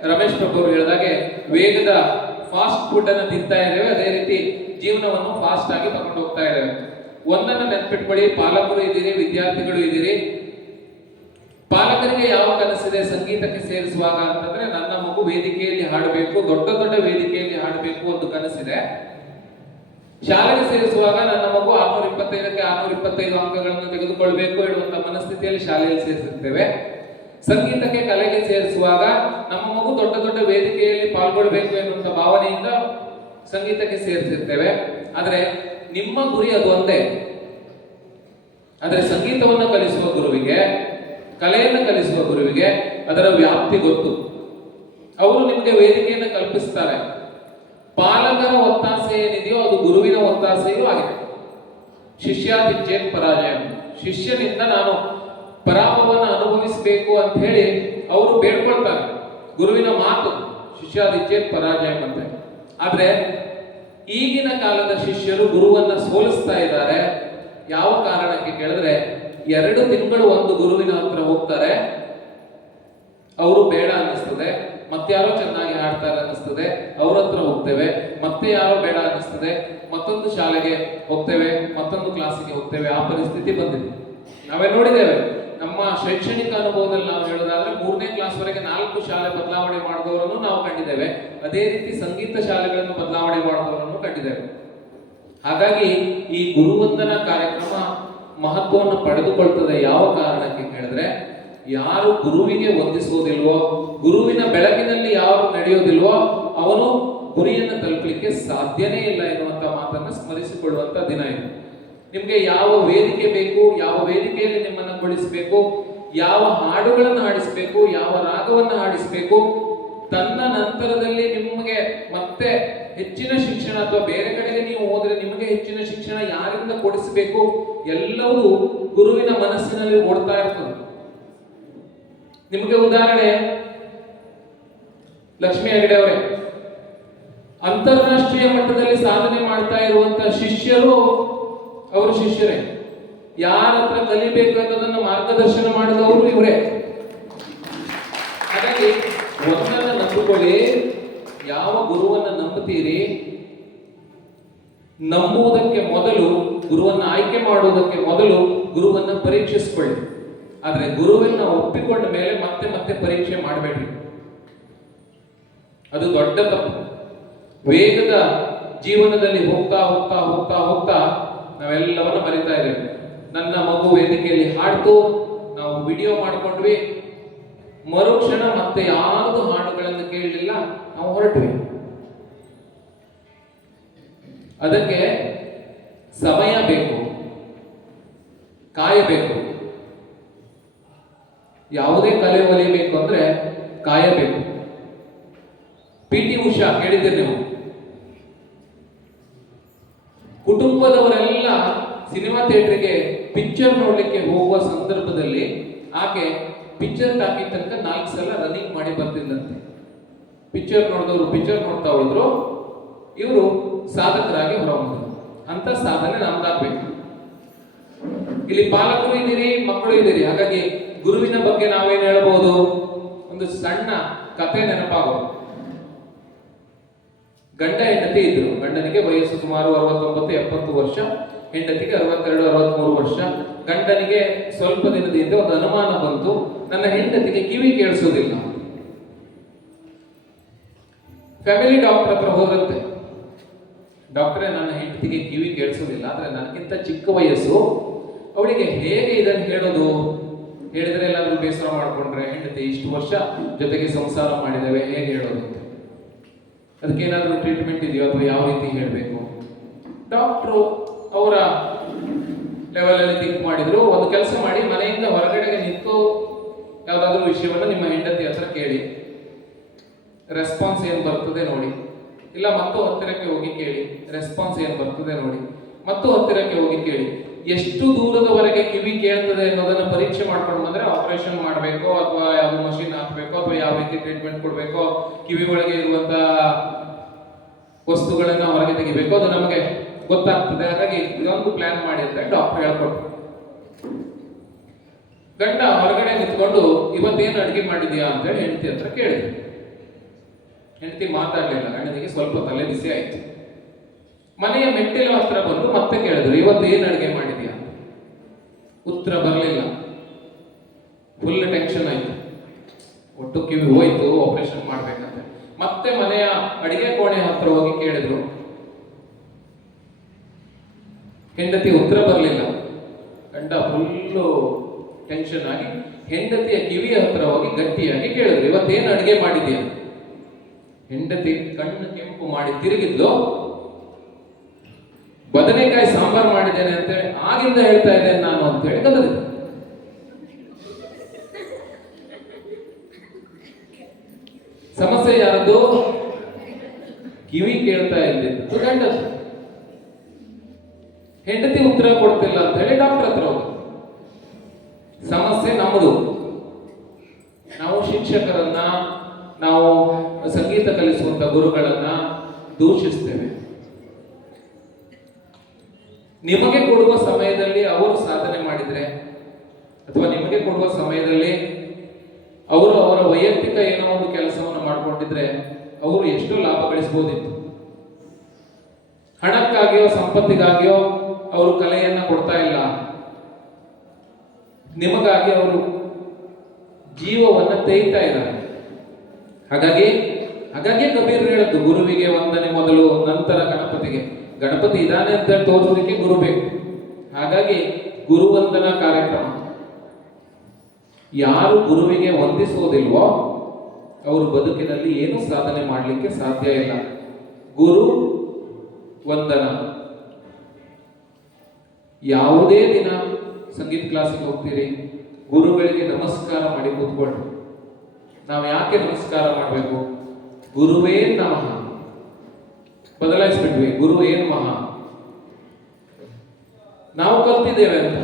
ರಮೇಶ್ ಪ್ರಭು ಅವರು ಹೇಳಿದಾಗೆ ವೇಗದ ಫಾಸ್ಟ್ ಫುಡ್ ಅನ್ನು ತಿಂತಾ ಇದ್ದೇವೆ, ಅದೇ ರೀತಿ ಜೀವನವನ್ನು ಫಾಸ್ಟ್ ಆಗಿ ತಗೊಂಡು ಹೋಗ್ತಾ ಇದ್ದೇವೆ. ಒಂದನ್ನು ನೆನ್ಪಿಟ್ಕೊಳ್ಳಿ, ಪಾಲಕರು ಇದ್ದೀರಿ, ವಿದ್ಯಾರ್ಥಿಗಳು ಇದ್ದೀರಿ. ಪಾಲಕರಿಗೆ ಯಾವ ಕನಸಿದೆ ಸಂಗೀತಕ್ಕೆ ಸೇರಿಸುವಾಗ ಅಂತಂದ್ರೆ, ನನ್ನ ಮಗು ವೇದಿಕೆಯಲ್ಲಿ ಹಾಡಬೇಕು, ದೊಡ್ಡ ದೊಡ್ಡ ವೇದಿಕೆಯಲ್ಲಿ ಹಾಡಬೇಕು ಒಂದು ಕನಸಿದೆ. ಶಾಲೆಗೆ ಸೇರಿಸುವಾಗ ನನ್ನ ಮಗು 625ಕ್ಕೆ 625 ಅಂಕಗಳನ್ನು ತೆಗೆದುಕೊಳ್ಬೇಕು ಹೇಳುವಂತ ಮನಸ್ಥಿತಿಯಲ್ಲಿ ಶಾಲೆಯಲ್ಲಿ ಸೇರಿಸುತ್ತೇವೆ. ಸಂಗೀತಕ್ಕೆ, ಕಲೆಗೆ ಸೇರಿಸುವಾಗ ನಮ್ಮ ಮಗು ದೊಡ್ಡ ದೊಡ್ಡ ವೇದಿಕೆಯಲ್ಲಿ ಪಾಲ್ಗೊಳ್ಬೇಕು ಎನ್ನುವಂತ ಭಾವನೆಯಿಂದ ಸಂಗೀತಕ್ಕೆ ಸೇರಿಸಿರ್ತೇವೆ. ಆದ್ರೆ ನಿಮ್ಮ ಗುರಿ ಅದು ಒಂದೇ. ಆದ್ರೆ ಸಂಗೀತವನ್ನು ಕಲಿಸುವ ಗುರುವಿಗೆ, ಕಲೆಯನ್ನು ಕಲಿಸುವ ಗುರುವಿಗೆ ಅದರ ವ್ಯಾಪ್ತಿ ಗೊತ್ತು. ಅವರು ನಿಮಗೆ ವೇದಿಕೆಯನ್ನು ಕಲ್ಪಿಸ್ತಾರೆ. ಪಾಲಕರ ಒತ್ತಾಸೆ ಏನಿದೆಯೋ ಅದು ಗುರುವಿನ ಒತ್ತಾಸೆಯೂ ಆಗಿದೆ. ಶಿಷ್ಯಾದಿಚ್ಛೇತ್ ಪರಾಜಯ, ಶಿಷ್ಯನಿಂದ ನಾನು ಪರಾಭವವನ್ನು ಅನುಭವಿಸಬೇಕು ಅಂತ ಹೇಳಿ ಅವರು ಬೇಡ್ಕೊಳ್ತಾರೆ. ಗುರುವಿನ ಮಾತು ಶಿಷ್ಯಾದಿಚ್ಛೇತ್ ಪರಾಜಯ ಅಂತ. ಆದ್ರೆ ಈಗಿನ ಕಾಲದ ಶಿಷ್ಯರು ಗುರುವನ್ನ ಸೋಲಿಸ್ತಾ ಇದ್ದಾರೆ. ಯಾವ ಕಾರಣಕ್ಕೆ ಕೇಳಿದ್ರೆ, 2 ತಿಂಗಳು ಒಂದು ಗುರುವಿನ ಹತ್ರ ಹೋಗ್ತಾರೆ, ಅವರು ಬೇಡ ಅನ್ನಿಸ್ತದೆ, ಮತ್ತಾರೋ ಚೆನ್ನಾಗಿ ಹಾಡ್ತಾರೆ ಅನ್ನಿಸ್ತದೆ, ಅವ್ರ ಹತ್ರ ಹೋಗ್ತೇವೆ, ಮತ್ತೆ ಯಾರೋ ಬೇಡ ಅನ್ನಿಸ್ತದೆ, ಮತ್ತೊಂದು ಶಾಲೆಗೆ ಹೋಗ್ತೇವೆ, ಮತ್ತೊಂದು ಕ್ಲಾಸಿಗೆ ಹೋಗ್ತೇವೆ. ಆ ಪರಿಸ್ಥಿತಿ ಬಂದಿದೆ. ನಾವೇ ನೋಡಿದ್ದೇವೆ. ನಮ್ಮ ಶೈಕ್ಷಣಿಕ ಅನುಭವದಲ್ಲಿ ನಾವು ಹೇಳೋದಾದ್ರೆ 3ನೇ ಕ್ಲಾಸ್ ವರೆಗೆ 4 ಶಾಲೆ ಬದಲಾವಣೆ ಮಾಡಿದವರನ್ನು ನಾವು ಕಂಡಿದ್ದೇವೆ. ಅದೇ ರೀತಿ ಸಂಗೀತ ಶಾಲೆಗಳನ್ನು ಬದಲಾವಣೆ ಮಾಡಿದವರನ್ನು ಕಂಡಿದ್ದೇವೆ. ಹಾಗಾಗಿ ಈ ಗುರುವಂದನಾ ಕಾರ್ಯಕ್ರಮ ಮಹತ್ವವನ್ನು ಪಡೆದುಕೊಳ್ತದೆ. ಯಾವ ಕಾರಣಕ್ಕೆ ಕೇಳಿದ್ರೆ, ಯಾರು ಗುರುವಿಗೆ ವಂದಿಸುವುದಿಲ್ವೋ, ಗುರುವಿನ ಬೆಳಕಿನಲ್ಲಿ ಯಾರು ನಡೆಯೋದಿಲ್ವೋ ಅವನು ಗುರಿಯನ್ನು ತಲುಪಲಿಕ್ಕೆ ಸಾಧ್ಯನೇ ಇಲ್ಲ ಎನ್ನುವಂತ ಮಾತನ್ನು ಸ್ಮರಿಸಿಕೊಳ್ಳುವಂತ ದಿನ ಇದು. ನಿಮ್ಗೆ ಯಾವ ವೇದಿಕೆ ಬೇಕು, ಯಾವ ವೇದಿಕೆಯಲ್ಲಿ ನಿಮ್ಮನ್ನು ಗೊಳಿಸಬೇಕು, ಯಾವ ಹಾಡುಗಳನ್ನು ಹಾಡಿಸ್ಬೇಕು, ಯಾವ ರಾಗವನ್ನು ಹಾಡಿಸ್ಬೇಕು, ತನ್ನ ನಂತರದಲ್ಲಿ ನಿಮಗೆ ಮತ್ತೆ ಹೆಚ್ಚಿನ ಶಿಕ್ಷಣ ಅಥವಾ ಬೇರೆ ಕಡೆಗೆ ನೀವು ಹೋದ್ರೆ ನಿಮಗೆ ಹೆಚ್ಚಿನ ಶಿಕ್ಷಣ ಯಾರಿಂದ ಕೊಡಿಸಬೇಕು, ಎಲ್ಲವೂ ಗುರುವಿನ ಮನಸ್ಸಿನಲ್ಲಿ ಓಡ್ತಾ ಇರ್ತದೆ. ನಿಮಗೆ ಉದಾಹರಣೆ ಲಕ್ಷ್ಮೀ ಹೆಗಡೆ ಅವರೇ, ಅಂತಾರಾಷ್ಟ್ರೀಯ ಮಟ್ಟದಲ್ಲಿ ಸಾಧನೆ ಮಾಡ್ತಾ ಇರುವಂತಹ ಶಿಷ್ಯರು ಅವರು ಶಿಷ್ಯರೇ. ಯಾರ ಹತ್ರ ಕಲಿಬೇಕು ಅನ್ನೋದನ್ನ ಮಾರ್ಗದರ್ಶನ ಮಾಡಿದವರು ಇವರೇ. ಹಾಗಾಗಿ ಒಂದನ್ನ ನಂಬಿಕೊಳ್ಳಿ, ಯಾವ ಗುರುವನ್ನ ನಂಬುತ್ತೀರಿ, ನಂಬುವುದಕ್ಕೆ ಮೊದಲು, ಗುರುವನ್ನ ಆಯ್ಕೆ ಮಾಡುವುದಕ್ಕೆ ಮೊದಲು ಗುರುವನ್ನ ಪರೀಕ್ಷಿಸಿಕೊಳ್ಳಿ. ಆದ್ರೆ ಗುರುವನ್ನ ಒಪ್ಪಿಕೊಂಡ ಮೇಲೆ ಮತ್ತೆ ಮತ್ತೆ ಪರೀಕ್ಷೆ ಮಾಡಬೇಡ್ರಿ, ಅದು ದೊಡ್ಡ ತಪ್ಪು. ವೇಗದ ಜೀವನದಲ್ಲಿ ಹೋಗ್ತಾ ಹೋಗ್ತಾ ಹೋಗ್ತಾ ಹೋಗ್ತಾ ನಾವೆಲ್ಲವನ್ನ ಮರಿತಾ ಇದ್ದೇವೆ. ನನ್ನ ಮಗು ವೇದಿಕೆಯಲ್ಲಿ ಹಾಡ್ತು, ನಾವು ವಿಡಿಯೋ ಮಾಡ್ಕೊಂಡ್ವಿ, ಮರುಕ್ಷಣ ಮತ್ತೆ ಯಾವುದು ಹಾಡುಗಳನ್ನು ಕೇಳಲಿಲ್ಲ, ನಾವು ಹೊರಟ್ವಿ. ಅದಕ್ಕೆ ಸಮಯ ಬೇಕು, ಕಾಯಬೇಕು. ಯಾವುದೇ ಕಲೆ ಒಲಿಬೇಕು ಅಂದ್ರೆ ಕಾಯಬೇಕು. PT ಉಷಾ ಕೇಳಿದ್ದೀರಿ ನೀವು? ಕುಟುಂಬದವರೆಲ್ಲ ಸಿನಿಮಾ ಥಿಯೇಟರ್ಗೆ ಪಿಕ್ಚರ್ ನೋಡ್ಲಿಕ್ಕೆ ಹೋಗುವ ಸಂದರ್ಭದಲ್ಲಿ ಆಕೆ ಪಿಕ್ಚರ್ ಟಾಕಿ ತನಕ 4 ಸಲ ರನ್ನಿಂಗ್ ಮಾಡಿ ಬರ್ತಿದ್ದಂತೆ. ಪಿಕ್ಚರ್ ನೋಡಿದವರು ಪಿಕ್ಚರ್ ನೋಡ್ತಾ ಹೋದ್ರು, ಇವರು ಸಾಧಕರಾಗಿ ಹೊರಬಂದರು. ಅಂತ ಸಾಧನೆ ನಮ್ದಾಗ್ಬೇಕು. ಇಲ್ಲಿ ಪಾಲಕರು ಇದ್ದೀರಿ, ಮಕ್ಕಳು ಇದ್ದೀರಿ. ಹಾಗಾಗಿ ಗುರುವಿನ ಬಗ್ಗೆ ನಾವೇನು ಹೇಳಬಹುದು? ಒಂದು ಸಣ್ಣ ಕತೆ ನೆನಪಾಗೋದು. ಗಂಡ ಹೆಂಡತಿ ಇದ್ರು. ಗಂಡನಿಗೆ ವಯಸ್ಸು ಸುಮಾರು 69-70 ವರ್ಷ, ಹೆಂಡತಿಗೆ 62-63 ವರ್ಷ. ಗಂಡನಿಗೆ ಸ್ವಲ್ಪ ದಿನದ ಹಿಂದೆ ಒಂದು ಅನುಮಾನ ಬಂತು, ನನ್ನ ಹೆಂಡತಿಗೆ ಕಿವಿ ಕೇಳಿಸೋದಿಲ್ಲ. ಫ್ಯಾಮಿಲಿ ಡಾಕ್ಟರ್ ಹತ್ರ ಹೋದ್ರಂತೆ. ಡಾಕ್ಟ್ರೇ, ನನ್ನ ಹೆಂಡತಿಗೆ ಕಿವಿ ಕೇಳಿಸೋದಿಲ್ಲ, ಆದ್ರೆ ನನಗಿಂತ ಚಿಕ್ಕ ವಯಸ್ಸು, ಅವಳಿಗೆ ಹೇಗೆ ಇದನ್ನು ಹೇಳೋದು? ಹೇಳಿದ್ರೆ ಎಲ್ಲಾದ್ರೂ ಬೇಸರ ಮಾಡ್ಕೊಂಡ್ರೆ, ಹೆಂಡತಿ ಇಷ್ಟು ವರ್ಷ ಜೊತೆಗೆ ಸಂಸಾರ ಮಾಡಿದ್ದೇವೆ, ಹೇಗೆ ಹೇಳೋದು? ಅದಕ್ಕೇನಾದ್ರೂ ಟ್ರೀಟ್ಮೆಂಟ್ ಇದೆಯೋ ಅಥವಾ ಯಾವ ರೀತಿ ಹೇಳಬೇಕು? ಡಾಕ್ಟ್ರು ಅವರ ಲೆವೆಲ್ ಅಲ್ಲಿ ಥಿಂಕ್ ಮಾಡಿದ್ರು. ಒಂದು ಕೆಲಸ ಮಾಡಿ, ಮನೆಯಿಂದ ಹೊರಗಡೆಗೆ ನಿಂತು ಯಾವ್ದಾದ್ರು ವಿಷಯವನ್ನು ನಿಮ್ಮ ಹೆಂಡತಿ ಹತ್ರ ಕೇಳಿ, ರೆಸ್ಪಾನ್ಸ್ ಏನು ಬರ್ತದೆ ನೋಡಿ. ಇಲ್ಲ ಮತ್ತು ಹತ್ತಿರಕ್ಕೆ ಹೋಗಿ ಕೇಳಿ, ರೆಸ್ಪಾನ್ಸ್ ಏನು ಬರ್ತದೆ ನೋಡಿ. ಮತ್ತು ಹತ್ತಿರಕ್ಕೆ ಹೋಗಿ ಕೇಳಿ. ಎಷ್ಟು ದೂರದವರೆಗೆ ಕಿವಿ ಕೇಳ್ತದೆ ಅನ್ನೋದನ್ನ ಪರೀಕ್ಷೆ ಮಾಡ್ಕೊಂಡು ಬಂದ್ರೆ ಆಪರೇಷನ್ ಮಾಡಬೇಕೋ ಅಥವಾ ಯಾವ್ದು ಮಷಿನ್ ಹಾಕ್ಬೇಕೋ ಅಥವಾ ಯಾವ ರೀತಿ ಟ್ರೀಟ್ಮೆಂಟ್ ಕೊಡ್ಬೇಕೋ, ಕಿವಿ ಒಳಗೆ ಇರುವಂತ ವಸ್ತುಗಳನ್ನ ಹೊರಗೆ ತೆಗಿಬೇಕು, ಅದು ನಮಗೆ ಗೊತ್ತಾಗ್ತದೆ. ಹಾಗಾಗಿ ಇದೊಂದು ಪ್ಲಾನ್ ಮಾಡಿ ಅಂತ ಡಾಕ್ಟರ್ ಹೇಳ್ಕೊಟ್ರು. ಗಂಡ ಹೊರಗಡೆ ನಿಂತ್ಕೊಂಡು ಇವತ್ತೇನು ಅಡುಗೆ ಮಾಡಿದ್ಯಾ ಅಂತೇಳಿ ಹೆಂಡತಿ ಹತ್ರ ಕೇಳಿದ್ರು. ಹೆಂಡತಿ ಮಾತಾಡ್ಲಿಲ್ಲ. ಗಂಡನಿಗೆ ಸ್ವಲ್ಪ ತಲೆ ಬಿಸಿ ಆಯ್ತು. ಮನೆಯ ಮೆಟ್ಟಿಲು ಹತ್ರ ಬಂದು ಮತ್ತೆ ಕೇಳಿದ್ರು, ಇವತ್ತು ಏನು ಅಡುಗೆ ಮಾಡಿದ್ಯಾ? ಉತ್ತರ ಬರಲಿಲ್ಲ. ಫುಲ್ ಟೆನ್ಷನ್ ಆಯ್ತು. ಒಟ್ಟು ಕಿವಿ ಹೋಯ್ತು, ಆಪರೇಷನ್ ಮಾಡ್ಬೇಕಂತ. ಮತ್ತೆ ಮನೆಯ ಅಡಿಗೆ ಕೋಣೆ ಹತ್ರ ಹೋಗಿ ಕೇಳಿದ್ರು. ಹೆಂಡತಿ ಉತ್ತರ ಬರಲಿಲ್ಲ. ಗಂಡ ಫುಲ್ಲು ಟೆನ್ಷನ್ ಆಗಿ ಹೆಂಡತಿಯ ಕಿವಿಯ ಹತ್ರ ಹೋಗಿ ಗಟ್ಟಿಯಾಗಿ ಕೇಳಿದ್ರು, ಇವತ್ತೇನು ಅಡುಗೆ ಮಾಡಿದ್ಯಾ? ಹೆಂಡತಿ ಕಣ್ಣು ಕೆಂಪು ಮಾಡಿ ತಿರುಗಿದ್ಲು. ಬದನೆಕಾಯಿ ಸಾಂಬಾರ್ ಮಾಡಿದ್ದೇನೆ ಅಂತೇಳಿ ಆಗಿಂದ ಹೇಳ್ತಾ ಇದ್ದೇನೆ ನಾನು ಅಂತೇಳಿ ಗದರಿದ್ರು. ಸಮಸ್ಯೆ ಯಾರದು? ಕಿವಿ ಕೇಳ್ತಾ ಇದ್ದಿದ್ದು ಗಂಡದು. ಹೆಂಡತಿ ಉತ್ತರ ಕೊಡ್ತಿಲ್ಲ ಅಂತ ಹೇಳಿ ಡಾಕ್ಟರ್ ಹತ್ರ ಹೋಗ. ಸಮಸ್ಯೆ ನಮ್ಮದು. ನಾವು ಶಿಕ್ಷಕರನ್ನ, ನಾವು ಸಂಗೀತ ಕಲಿಸುವಂತ ಗುರುಗಳನ್ನ ದೂಷಿಸ್ತೇವೆ. ನಿಮಗೆ ಕೊಡುವ ಸಮಯದಲ್ಲಿ ಅವರು ಸಾಧನೆ ಮಾಡಿದ್ರೆ ಅಥವಾ ನಿಮಗೆ ಕೊಡುವ ಸಮಯದಲ್ಲಿ ಅವರು ಅವರ ವೈಯಕ್ತಿಕ ಏನೋ ಒಂದು ಕೆಲಸವನ್ನು ಮಾಡಿಕೊಂಡಿದ್ರೆ ಅವರು ಎಷ್ಟು ಲಾಭ ಗಳಿಸಬಹುದಿತ್ತು. ಹಣಕ್ಕಾಗಿಯೋ ಸಂಪತ್ತಿಗಾಗಿಯೋ ಅವರು ಕಲೆಯನ್ನ ಕೊಡ್ತಾ ಇಲ್ಲ. ನಿಮಗಾಗಿ ಅವರು ಜೀವವನ್ನ ತೆಗಿತಾ ಇದ್ದಾರೆ. ಹಾಗಾಗಿ ಕಬೀರ್ ಹೇಳದ್ದು, ಗುರುವಿಗೆ ವಂದನೆ ಮೊದಲು, ನಂತರ ಗಣಪತಿಗೆ. ಗಣಪತಿ ಇದಾನೆ ಅಂತ ತೋರಿಸೋದಕ್ಕೆ ಗುರು ಬೇಕು. ಹಾಗಾಗಿ ಗುರುವಂದನಾ ಕಾರ್ಯಕ್ರಮ. ಯಾರು ಗುರುವಿಗೆ ವಂದಿಸುವುದಿಲ್ವೋ ಅವರು ಬದುಕಿನಲ್ಲಿ ಏನು ಸಾಧನೆ ಮಾಡಲಿಕ್ಕೆ ಸಾಧ್ಯ ಇಲ್ಲ. ಗುರು ವಂದನ. ಯಾವುದೇ ದಿನ ಸಂಗೀತ ಕ್ಲಾಸಿಗೆ ಹೋಗ್ತೀರಿ, ಗುರುಗಳಿಗೆ ನಮಸ್ಕಾರ ಮಾಡಿ ಕೂತ್ಕೊಳ್ರಿ. ನಾವು ಯಾಕೆ ನಮಸ್ಕಾರ ಮಾಡಬೇಕು? ಗುರುವೇ ನಮಃ. ಬದಲಾಯಿಸ್ಬಿಟ್ವಿ, ಗುರುವೇ ನಮಃ. ನಾವು ಕಲ್ತಿದ್ದೇವೆ ಅಂತ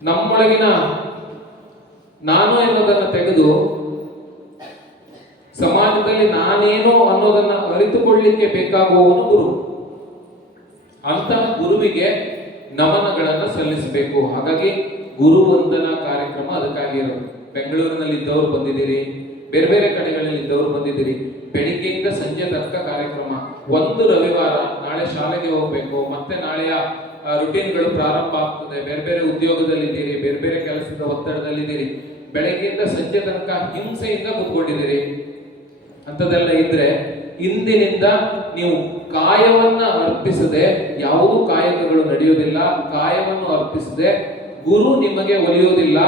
ನಮ್ಮೊಳಗಿನ ನಾನು ಎನ್ನುವುದನ್ನು ತೆಗೆದು ಸಮಾಜದಲ್ಲಿ ನಾನೇನು ಅನ್ನೋದನ್ನ ಅರಿತುಕೊಳ್ಳಿಕ್ಕೆ ಬೇಕಾಗುವವನು ಗುರು. ಅಂತಹ ಗುರುವಿಗೆ ನಮನಗಳನ್ನು ಸಲ್ಲಿಸಬೇಕು. ಹಾಗಾಗಿ ಗುರು ವಂದನಾ ಕಾರ್ಯಕ್ರಮ ಅದಕ್ಕಾಗಿ ಇರೋದು. ಬೆಂಗಳೂರಿನಲ್ಲಿ ಇದ್ದವರು ಬಂದಿದ್ದೀರಿ, ಬೇರೆ ಬೇರೆ ಕಡೆಗಳಲ್ಲಿ ಇದ್ದವರು ಬಂದಿದ್ದೀರಿ. ಬೆಳಿಗ್ಗೆಯಿಂದ ಸಂಜೆ ತನಕ ಕಾರ್ಯಕ್ರಮ. ಒಂದು ರವಿವಾರ, ನಾಳೆ ಶಾಲೆಗೆ ಹೋಗ್ಬೇಕು, ಮತ್ತೆ ನಾಳೆಯ ರುಟೀನ್ಗಳು ಪ್ರಾರಂಭ ಆಗ್ತದೆ. ಬೇರೆ ಬೇರೆ ಉದ್ಯೋಗದಲ್ಲಿದ್ದೀರಿ, ಬೇರೆ ಬೇರೆ ಕೆಲಸದ ಒತ್ತಡದಲ್ಲಿದ್ದೀರಿ. ಬೆಳಗ್ಗೆಯಿಂದ ಸಂಜೆ ತನಕ ಹಿಂಸೆಯಿಂದ ಕೂತ್ಕೊಂಡಿದ್ದೀರಿ. ಅಂಥದ್ದೆಲ್ಲ ಇದ್ರೆ ಇಂದಿನಿಂದ ನೀವು ಕಾಯವನ್ನ ಅರ್ಪಿಸದೆ ಯಾವುದೂ ಕಾಯಕಗಳು ನಡೆಯುವುದಿಲ್ಲ. ಕಾಯವನ್ನು ಅರ್ಪಿಸದೆ ಗುರು ನಿಮಗೆ ಒಲಿಯೋದಿಲ್ಲ.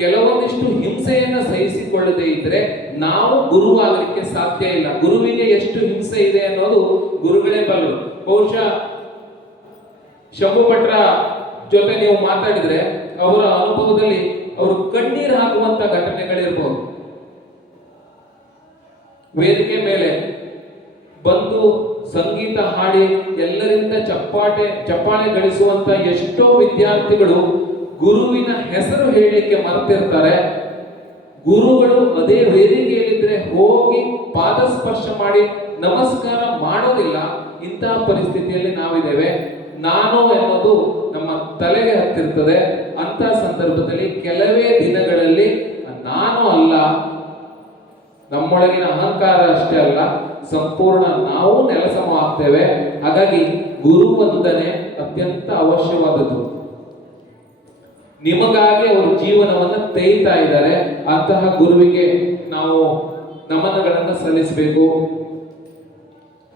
ಕೆಲವೊಂದಿಷ್ಟು ಹಿಂಸೆಯನ್ನ ಸಹಿಸಿಕೊಳ್ಳದೆ ಇದ್ರೆ ನಾವು ಗುರುವಾಗಲಿಕ್ಕೆ ಸಾಧ್ಯ ಇಲ್ಲ. ಗುರುವಿಗೆ ಎಷ್ಟು ಹಿಂಸೆ ಇದೆ ಅನ್ನೋದು ಗುರುಗಳೇ ಬಲ್ಲರು. ಬಹುಶಃ ಶಂಭು ಭಟ್ರ ಜೊತೆ ನೀವು ಮಾತಾಡಿದ್ರೆ ಅವರ ಅನುಭವದಲ್ಲಿ ಅವರು ಕಣ್ಣೀರು ಹಾಕುವಂತ ಘಟನೆಗಳಿರ್ಬೋದು. ವೇದಿಕೆ ಮೇಲೆ ಬಂದು ಸಂಗೀತ ಹಾಡಿ ಎಲ್ಲರಿಂದ ಚಪ್ಪಾಳೆ ಗಳಿಸುವಂತ ಎಷ್ಟೋ ವಿದ್ಯಾರ್ಥಿಗಳು ಗುರುವಿನ ಹೆಸರು ಹೇಳಲಿಕ್ಕೆ ಮರೆತಿರ್ತಾರೆ. ಗುರುಗಳು ಅದೇ ವೇದಿಕೆಯಲ್ಲಿದ್ರೆ ಹೋಗಿ ಪಾದಸ್ಪರ್ಶ ಮಾಡಿ ನಮಸ್ಕಾರ ಮಾಡೋದಿಲ್ಲ. ಇಂತಹ ಪರಿಸ್ಥಿತಿಯಲ್ಲಿ ನಾವಿದ್ದೇವೆ. ನಾನು ಎನ್ನುವುದು ನಮ್ಮ ತಲೆಗೆ ಹತ್ತಿರ್ತದೆ. ಅಂತ ಸಂದರ್ಭದಲ್ಲಿ ಕೆಲವೇ ದಿನಗಳಲ್ಲಿ ನಾನು ಅಲ್ಲ, ನಮ್ಮೊಳಗಿನ ಅಹಂಕಾರ ಅಷ್ಟೇ ಅಲ್ಲ, ಸಂಪೂರ್ಣ ನಾವು ನೆಲಸಮ ಆಗ್ತೇವೆ. ಹಾಗಾಗಿ ಗುರು ವಂದನೆ ಅತ್ಯಂತ ಅವಶ್ಯವಾದದ್ದು. ನಿಮಗಾಗಿ ಅವರು ಜೀವನವನ್ನ ತೆಯ್ತಾ ಇದ್ದಾರೆ. ಅಂತಹ ಗುರುವಿಗೆ ನಾವು ನಮನಗಳನ್ನು ಸಲ್ಲಿಸಬೇಕು.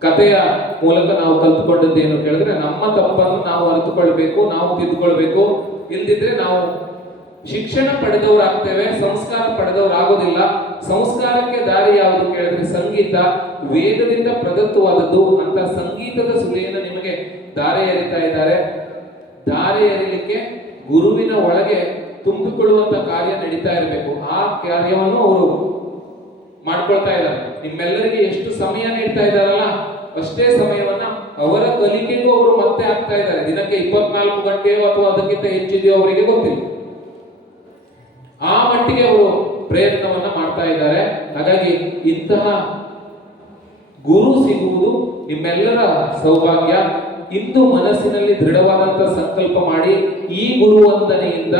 ಕಥೆಯ ಮೂಲಕ ನಾವು ಕಲ್ತುಕೊಂಡದ್ದೇನು ಕೇಳಿದ್ರೆ, ನಮ್ಮ ತಪ್ಪನ್ನು ನಾವು ಅರಿತುಕೊಳ್ಬೇಕು, ನಾವು ತಿದ್ದುಕೊಳ್ಬೇಕು. ಇಲ್ದಿದ್ರೆ ನಾವು ಶಿಕ್ಷಣ ಪಡೆದವರಾಗ್ತೇವೆ, ಸಂಸ್ಕಾರ ಪಡೆದವರಾಗೋದಿಲ್ಲ. ಸಂಸ್ಕಾರಕ್ಕೆ ದಾರಿ ಯಾವುದು ಕೇಳಿದ್ರೆ ಸಂಗೀತ, ವೇದದಿಂದ ಪ್ರದತ್ತವಾದದ್ದು. ಅಂತ ಸಂಗೀತದ ಸುಳಿಯನ್ನು ನಿಮಗೆ ದಾರಿ ಎರಿತಾ ಇದ್ದಾರೆ. ದಾರಿ ಎರಿಲಿಕ್ಕೆ ಗುರುವಿನ ಒಳಗೆ ತುಂಬಿಕೊಳ್ಳುವಂತ ಕಾರ್ಯ ನಡೀತಾ ಇರಬೇಕು. ಆ ಕಾರ್ಯವನ್ನು ಅವರು ಮಾಡ್ಕೊಳ್ತಾ ಇದ್ದಾರೆ. ನಿಮ್ಮೆಲ್ಲರಿಗೆ ಎಷ್ಟು ಸಮಯ ನೀಡ್ತಾ ಇದ್ದಾರಲ್ಲ, ಅಷ್ಟೇ ಸಮಯವನ್ನ ಅವರ ಕಲಿಕೆಗೂ ಅವರು ಮತ್ತೆ ಹಾಕ್ತಾ ಇದ್ದಾರೆ. ದಿನಕ್ಕೆ 24 ಗಂಟೆಯೋ ಅಥವಾ ಅದಕ್ಕಿಂತ ಹೆಚ್ಚಿದೆಯೋ ಅವರಿಗೆ ಗೊತ್ತಿಲ್ಲ. ಆ ಮಟ್ಟಿಗೆ ಅವರು ಪ್ರಯತ್ನವನ್ನ ಮಾಡ್ತಾ ಇದ್ದಾರೆ. ಹಾಗಾಗಿ ಇಂತಹ ಗುರು ಸಿಗುವುದು ನಿಮ್ಮೆಲ್ಲರ ಸೌಭಾಗ್ಯ. ಇಂದು ಮನಸ್ಸಿನಲ್ಲಿ ದೃಢವಾದಂತ ಸಂಕಲ್ಪ ಮಾಡಿ ಈ ಗುರುವಂದನೆಯಿಂದ,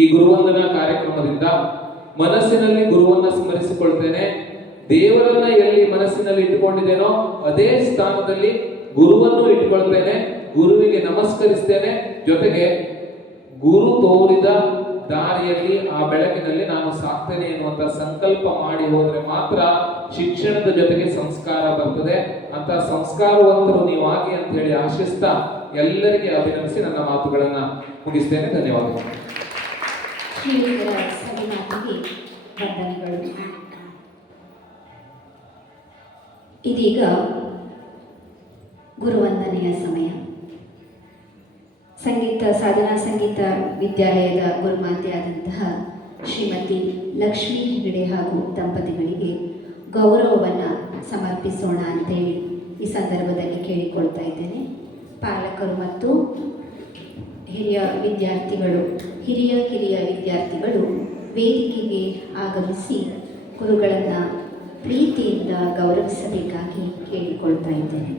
ಈ ಗುರುವಂದನಾ ಕಾರ್ಯಕ್ರಮದಿಂದ ಮನಸ್ಸಿನಲ್ಲಿ ಗುರುವನ್ನ ಸ್ಮರಿಸಿಕೊಳ್ತೇನೆ. ದೇವರನ್ನ ಎಲ್ಲಿ ಮನಸ್ಸಿನಲ್ಲಿ ಇಟ್ಟುಕೊಂಡಿದ್ದೇನೋ ಅದೇ ಸ್ಥಾನದಲ್ಲಿ ಗುರುವನ್ನು ಇಟ್ಟುಕೊಳ್ತೇನೆ. ಗುರುವಿಗೆ ನಮಸ್ಕರಿಸ್ತೇನೆ. ಜೊತೆಗೆ ಗುರು ತೋರಿದ ದಾರಿಯಲ್ಲಿ, ಆ ಬೆಳಕಿನಲ್ಲಿ ನಾನು ಸಾಕ್ತೇನೆ ಎನ್ನುವಂತ ಸಂಕಲ್ಪ ಮಾಡಿ ಹೋದ್ರೆ ಮಾತ್ರ ಶಿಕ್ಷಣದ ಜೊತೆಗೆ ಸಂಸ್ಕಾರ ಬರ್ತದೆ. ಅಂತ ಸಂಸ್ಕಾರವಂತರು ನೀವು ಆಗಿ ಅಂತ ಹೇಳಿ ಆಶಿಸ್ತಾ ಎಲ್ಲರಿಗೆ ಅಭಿನಂದಿಸಿ ನನ್ನ ಮಾತುಗಳನ್ನ ಮುಗಿಸ್ತೇನೆ. ಧನ್ಯವಾದಗಳು. ಶ್ರೀಯುತರ ಸವಿಮಾತಿಗೆ ವಂದನೆಗಳು. ಇದೀಗ ಗುರುವಂದನೆಯ ಸಮಯ. ಸಾಧನಾ ಸಂಗೀತ ವಿದ್ಯಾಲಯದ ಗುರುಮಾತೆಯಾದಂತಹ ಶ್ರೀಮತಿ ಲಕ್ಷ್ಮೀ ಹೆಗಡೆ ಹಾಗೂ ದಂಪತಿಗಳಿಗೆ ಗೌರವವನ್ನು ಸಮರ್ಪಿಸೋಣ ಅಂತೇಳಿ ಈ ಸಂದರ್ಭದಲ್ಲಿ ಕೇಳಿಕೊಳ್ತಾ ಇದ್ದೇನೆ. ಪಾಲಕರು ಮತ್ತು ಹಿರಿಯ ವಿದ್ಯಾರ್ಥಿಗಳು ವೇದಿಕೆಗೆ ಆಗಮಿಸಿ ಗುರುಗಳನ್ನು ಪ್ರೀತಿಯಿಂದ ಗೌರವಿಸಬೇಕಾಗಿ ಕೇಳಿಕೊಳ್ತಾ ಇದ್ದೇನೆ.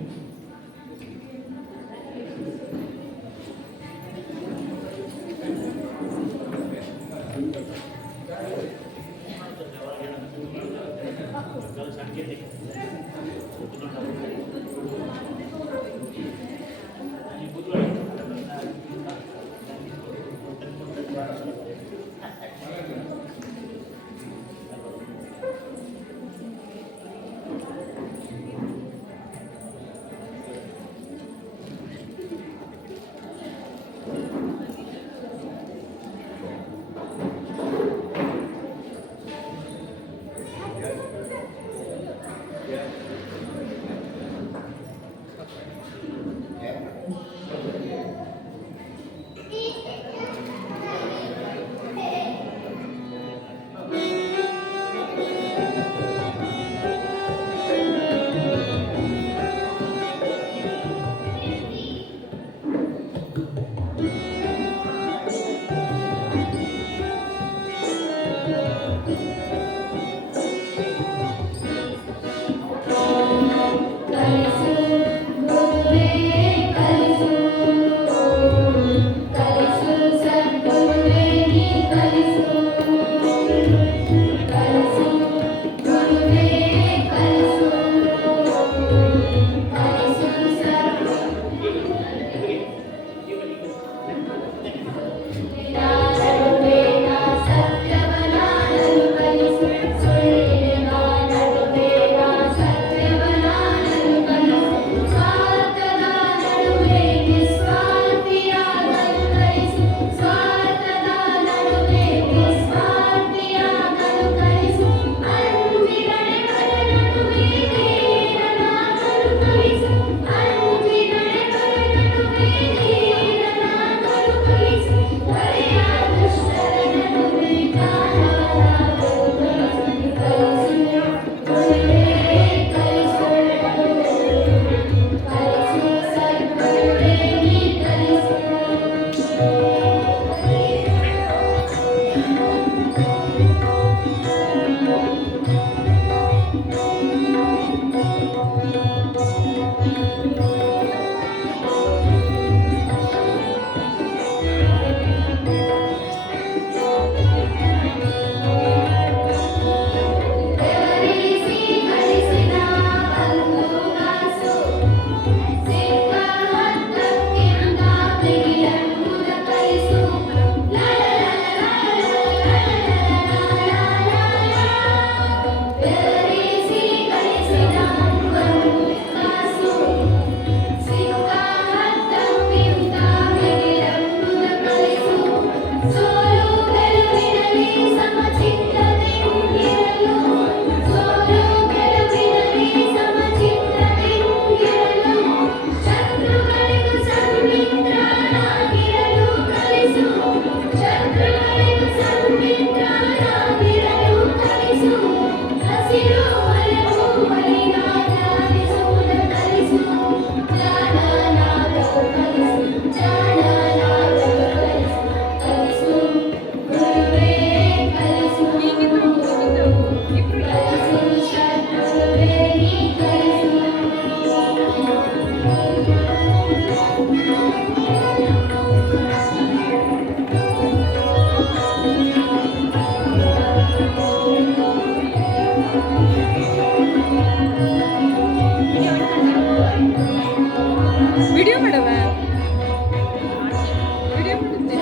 ವಿಡಿಯೋ ಮಾಡವ ವಿಡಿಯೋ ಮಾಡುತ್ತೆ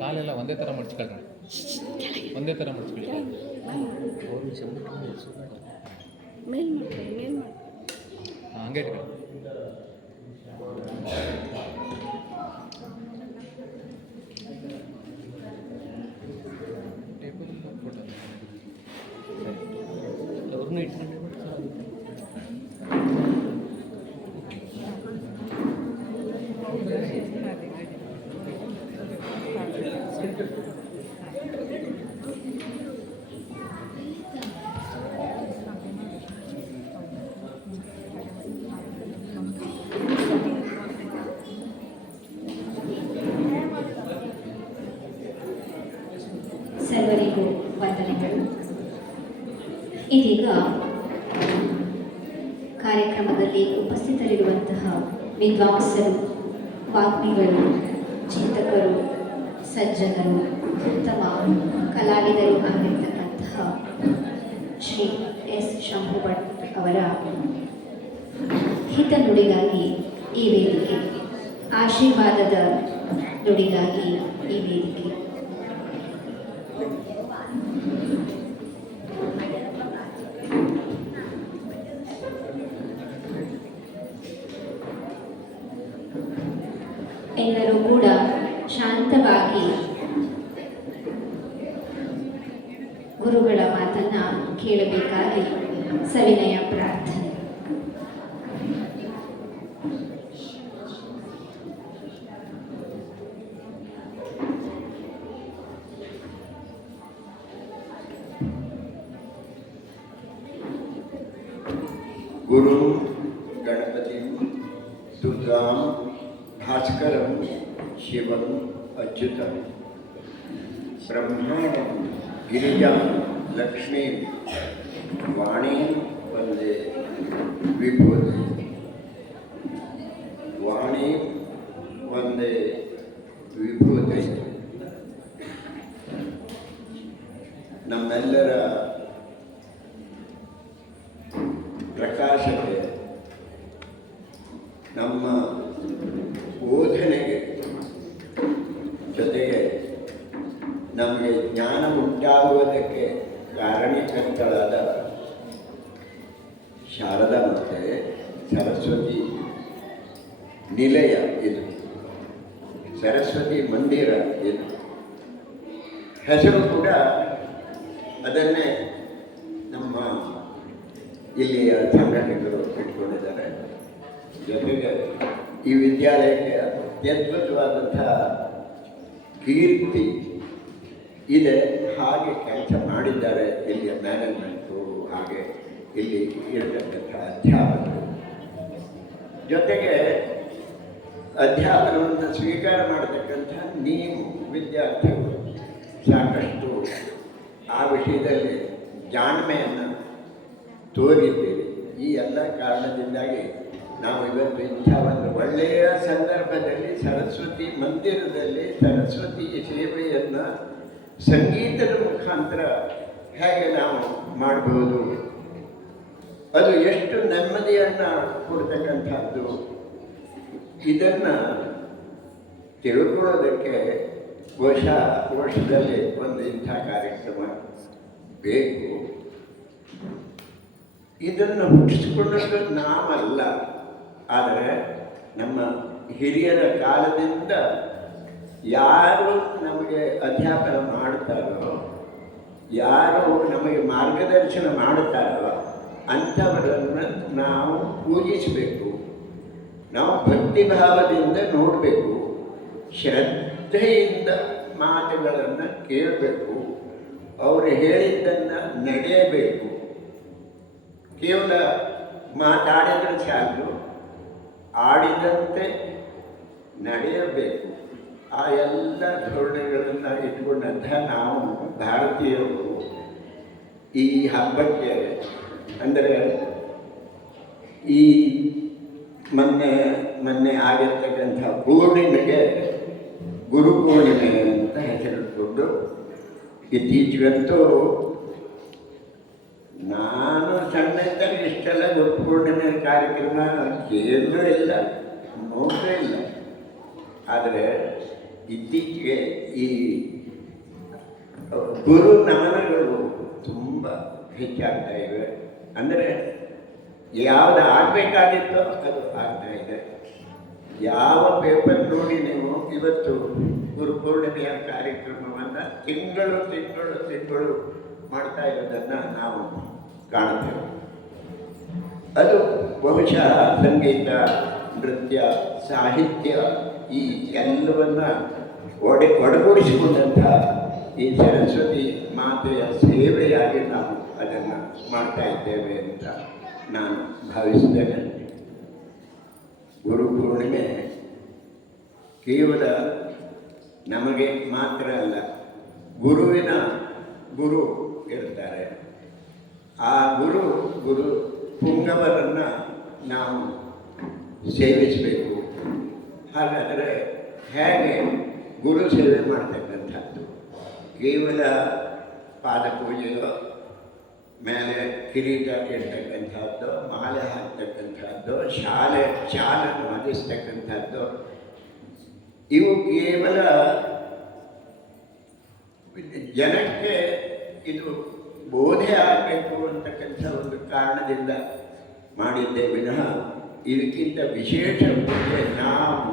ಕಾಲೆಲ್ಲ ಒಂದೇ ಥರ ಮಡ್ಚ್ಕೊಳ್ರಿ, ಒಂದೇ ಥರ ಮಡ್ಚ್ಕೊಳ್ಳಿ. ಮೇಲ್ ಮಾಡ್ಕೊಳ್ಳಿ, ಮೇಲ್ ಮಾಡಿ. ಹಂಗೆ ಇಟ್ಕೊಳ್ಳಿ. ವಿದ್ವಾಂಸರು, ವಾಗ್ಮಿಗಳು, ಚಿಂತಕರು, ಸಜ್ಜನರು, ಉತ್ತಮ ಕಲಾವಿದರು ಆಗಿರ್ತಕ್ಕಂತಹ ಶ್ರೀ ಎಸ್ ಶಂಭು ಭಟ್ ಅವರ ಹಿತ ನುಡಿಗಾಗಿ ಈ ವೇದಿಕೆ, ಆಶೀರ್ವಾದದ ನುಡಿಗಾಗಿ ಈ ವೇದಿಕೆ. ಎಲ್ಲರೂ ಕೂಡ ಶಾಂತವಾಗಿ ಗುರುಗಳ ಮಾತನ್ನ ಕೇಳಬೇಕಾಗಿ ಸವಿನಯ ಪ್ರಾರ್ಥನೆ. गुरु गणपति दुर्गा भास्कर शिव अच्युत ब्रह्मा गिरिजा लक्ष्मी वाणी वंदे विभूति वाणी वंदे विभूति नम्मेಲ್ಲರ ಪ್ರಕಾಶಕ್ಕೆ, ನಮ್ಮ ಬೋಧನೆಗೆ, ಜೊತೆಗೆ ನಮಗೆ ಜ್ಞಾನ ಉಂಟಾಗುವುದಕ್ಕೆ ಕಾರಣೀಕರ್ತಳಾದ ಶಾರದಾ ಮಾತೆ ಸರಸ್ವತಿ ನಿಲಯ ಇದು, ಸರಸ್ವತಿ ಮಂದಿರ ಇದು. ಹೆಸರು ಕೂಡ ಅದನ್ನೇ ನಮ್ಮ ಇಲ್ಲಿಯ ಸಂಘಟಕರು ಇಟ್ಕೊಂಡಿದ್ದಾರೆ. ಜೊತೆಗೆ ಈ ವಿದ್ಯಾಲಯಕ್ಕೆ ಅತ್ಯದ್ಭುತವಾದಂಥ ಕೀರ್ತಿ ಇದೆ. ಹಾಗೆ ಕೆಲಸ ಮಾಡಿದ್ದಾರೆ ಇಲ್ಲಿಯ ಮ್ಯಾನೇಜ್ಮೆಂಟು, ಹಾಗೆ ಇಲ್ಲಿ ಇರತಕ್ಕಂಥ ಅಧ್ಯಾಪಕರು. ಜೊತೆಗೆ ಅಧ್ಯಾಪನವನ್ನು ಸ್ವೀಕಾರ ಮಾಡತಕ್ಕಂಥ ನೀವು ವಿದ್ಯಾರ್ಥಿಗಳು ಸಾಕಷ್ಟು ಆ ವಿಷಯದಲ್ಲಿ ಜಾಣ್ಮೆಯನ್ನು ತೋರಿದ್ದೀವಿ. ಈ ಎಲ್ಲ ಕಾರಣದಿಂದಾಗಿ ನಾವು ಇವತ್ತು ಇಂಥ ಒಂದು ಒಳ್ಳೆಯ ಸಂದರ್ಭದಲ್ಲಿ ಸರಸ್ವತಿ ಮಂದಿರದಲ್ಲಿ ಸರಸ್ವತಿ ಸೇವೆಯನ್ನು ಸಂಗೀತದ ಮುಖಾಂತರ ಹೇಗೆ ನಾವು ಮಾಡಬಹುದು, ಅದು ಎಷ್ಟು ನೆಮ್ಮದಿಯನ್ನು ಕೊಡ್ತಕ್ಕಂಥದ್ದು, ಇದನ್ನು ತಿಳ್ಕೊಳ್ಳೋದಕ್ಕೆ ವರ್ಷದಲ್ಲಿ ಒಂದು ಇಂಥ ಕಾರ್ಯಕ್ರಮ ಬೇಕು. ಇದನ್ನು ಹುಟ್ಟಿಸಿಕೊಂಡದ್ದು ನಾವಲ್ಲ, ಆದರೆ ನಮ್ಮ ಹಿರಿಯರ ಕಾಲದಿಂದ ಯಾರು ನಮಗೆ ಅಧ್ಯಾಪನ ಮಾಡ್ತಾರೋ, ಯಾರು ನಮಗೆ ಮಾರ್ಗದರ್ಶನ ಮಾಡ್ತಾರೋ ಅಂಥವರನ್ನು ನಾವು ಪೂಜಿಸಬೇಕು. ನಾವು ಭಕ್ತಿಭಾವದಿಂದ ನೋಡಬೇಕು, ಶ್ರದ್ಧೆಯಿಂದ ಮಾತುಗಳನ್ನು ಕೇಳಬೇಕು, ಅವರು ಹೇಳಿದ್ದನ್ನು ನಡೆಯಬೇಕು. ಕೇವಲ ಮಾತಾಡಿದರೆ ಸಾಕು, ಆಡಿದಂತೆ ನಡೆಯಬೇಕು. ಆ ಎಲ್ಲ ಧೋರಣೆಗಳನ್ನು ಇಟ್ಕೊಂಡಂಥ ನಾವು ಭಾರತೀಯರು ಈ ಹಬ್ಬಕ್ಕೆ, ಅಂದರೆ ಈ ಮೊನ್ನೆ ಆಗಿರ್ತಕ್ಕಂಥ ಪೂರ್ಣಿಮೆಗೆ ಗುರು ಪೂರ್ಣಿಮೆ ಅಂತ ಹೆಸರಿಟ್ಕೊಂಡು, ಇತ್ತೀಚೆಗಂತೂ ನಾನು ಸಣ್ಣದಾಗ ಇಷ್ಟೆಲ್ಲ ಗುರು ಪೂರ್ಣಿಮೆ ಕಾರ್ಯಕ್ರಮ ಕೇಳಲೂ ಇಲ್ಲ, ನೋಡಲೂ ಇಲ್ಲ. ಆದರೆ ಇತ್ತೀಚೆಗೆ ಈ ಗುರು ನಮನಗಳು ತುಂಬ ಹೆಚ್ಚಾಗ್ತಾ ಇವೆ. ಅಂದರೆ ಯಾವುದು ಆಗಬೇಕಾಗಿತ್ತೋ ಅದು ಆಗ್ತಾ ಇದೆ. ಯಾವ ಪೇಪರ್ ನೋಡಿ ನೀವು ಇವತ್ತು ಗುರು ಪೂರ್ಣಿಮೆಯ ಕಾರ್ಯಕ್ರಮವನ್ನು ತಿಂಗಳು ಮಾಡ್ತಾ ಇರೋದನ್ನು ನಾವು ಕಾಣುತ್ತೇವೆ. ಅದು ಬಹುಶಃ ಸಂಗೀತ, ನೃತ್ಯ, ಸಾಹಿತ್ಯ ಈ ಎಲ್ಲವನ್ನು ಒಡಗೂಡಿಸಿಕೊಂಡಂಥ ಈ ಸರಸ್ವತಿ ಮಾತೆಯ ಸೇವೆಯಾಗಿ ನಾವು ಅದನ್ನು ಮಾಡ್ತಾ ಇದ್ದೇವೆ ಅಂತ ನಾನು ಭಾವಿಸ್ತೇನೆ. ಗುರು ಪೂರ್ಣಿಮೆ ಕೇವಲ ನಮಗೆ ಮಾತ್ರ ಅಲ್ಲ, ಗುರುವಿನ ಗುರು ಇರ್ತಾರೆ. ಆ ಗುರು ಪುಂಗವರನ್ನು ನಾವು ಸೇವಿಸಬೇಕು. ಹಾಗಾದರೆ ಹೇಗೆ ಗುರು ಸೇವೆ ಮಾಡ್ತಕ್ಕಂಥದ್ದು? ಕೇವಲ ಪಾದಪೂಜೆಯೋ, ಮೇಲೆ ಕಿರೀಟ ಇಡ್ತಕ್ಕಂಥದ್ದು, ಮಾಲೆ ಹಾಕ್ತಕ್ಕಂಥದ್ದು, ಶಾಲನ್ನು ಒದಿಸ್ತಕ್ಕಂಥದ್ದು, ಇವು ಕೇವಲ ಜನಕ್ಕೆ ಇದು ಬೋಧೆ ಆಗಬೇಕು ಅಂತಕ್ಕಂಥ ಒಂದು ಕಾರಣದಿಂದ ಮಾಡಿದ್ದೇ ವಿನಃ ಇದಕ್ಕಿಂತ ವಿಶೇಷ ಪೂಜೆ ನಾವು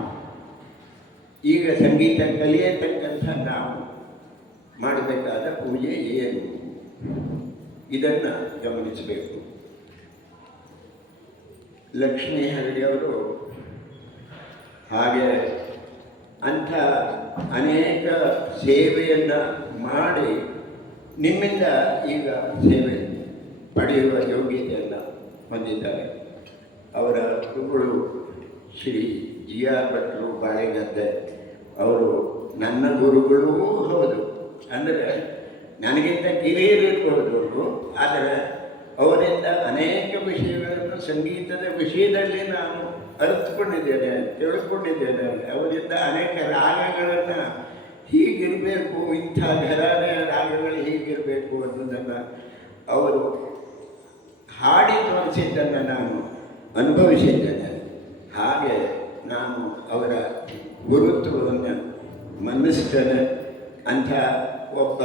ಈಗ ಸಂಗೀತ ಕಲಿಯತಕ್ಕಂಥ ನಾವು ಮಾಡಬೇಕಾದ ಪೂಜೆ ಏನು, ಇದನ್ನು ಗಮನಿಸಬೇಕು. ಲಕ್ಷ್ಮೀ ಹರಡಿಯವರು ಹಾಗೆ ಅಂಥ ಅನೇಕ ಸೇವೆಯನ್ನು ಮಾಡಿ ನಿಮ್ಮಿಂದ ಈಗ ಸೇವೆ ಪಡೆಯುವ ಯೋಗ್ಯತೆಯನ್ನು ಹೊಂದಿದ್ದಾರೆ. ಅವರ ಗುರುಗಳು ಶ್ರೀ ಜಿ ಆರ್ ಭಟ್ರು ಬಾಳೆಗದ್ದೆ ಅವರು ನನ್ನ ಗುರುಗಳೂ ಹೌದು. ಅಂದರೆ ನನಗಿಂತ ಕಿರಿಯರಿರ್ಬೋದು ಅವರು, ಆದರೆ ಅವರಿಂದ ಅನೇಕ ವಿಷಯಗಳನ್ನು ಸಂಗೀತದ ವಿಷಯದಲ್ಲಿ ನಾನು ಅರಿತುಕೊಂಡಿದ್ದೇನೆ, ತಿಳ್ಕೊಂಡಿದ್ದೇನೆ. ಅವರಿಂದ ಅನೇಕ ರಾಗಗಳನ್ನು ಹೀಗಿರಬೇಕು, ಇಂಥ ಘರಾನೆಯ ರಾಗಗಳು ಹೀಗಿರಬೇಕು ಅನ್ನೋದನ್ನು ಅವರು ಹಾಡಿ ತೋರಿಸಿದ್ದನ್ನು ನಾನು ಅನುಭವಿಸಿದ್ದೇನೆ. ಹಾಗೆ ನಾನು ಅವರ ಗುರುತ್ವವನ್ನು ಮನ್ನಿಸ್ತೇನೆ. ಅಂಥ ಒಬ್ಬ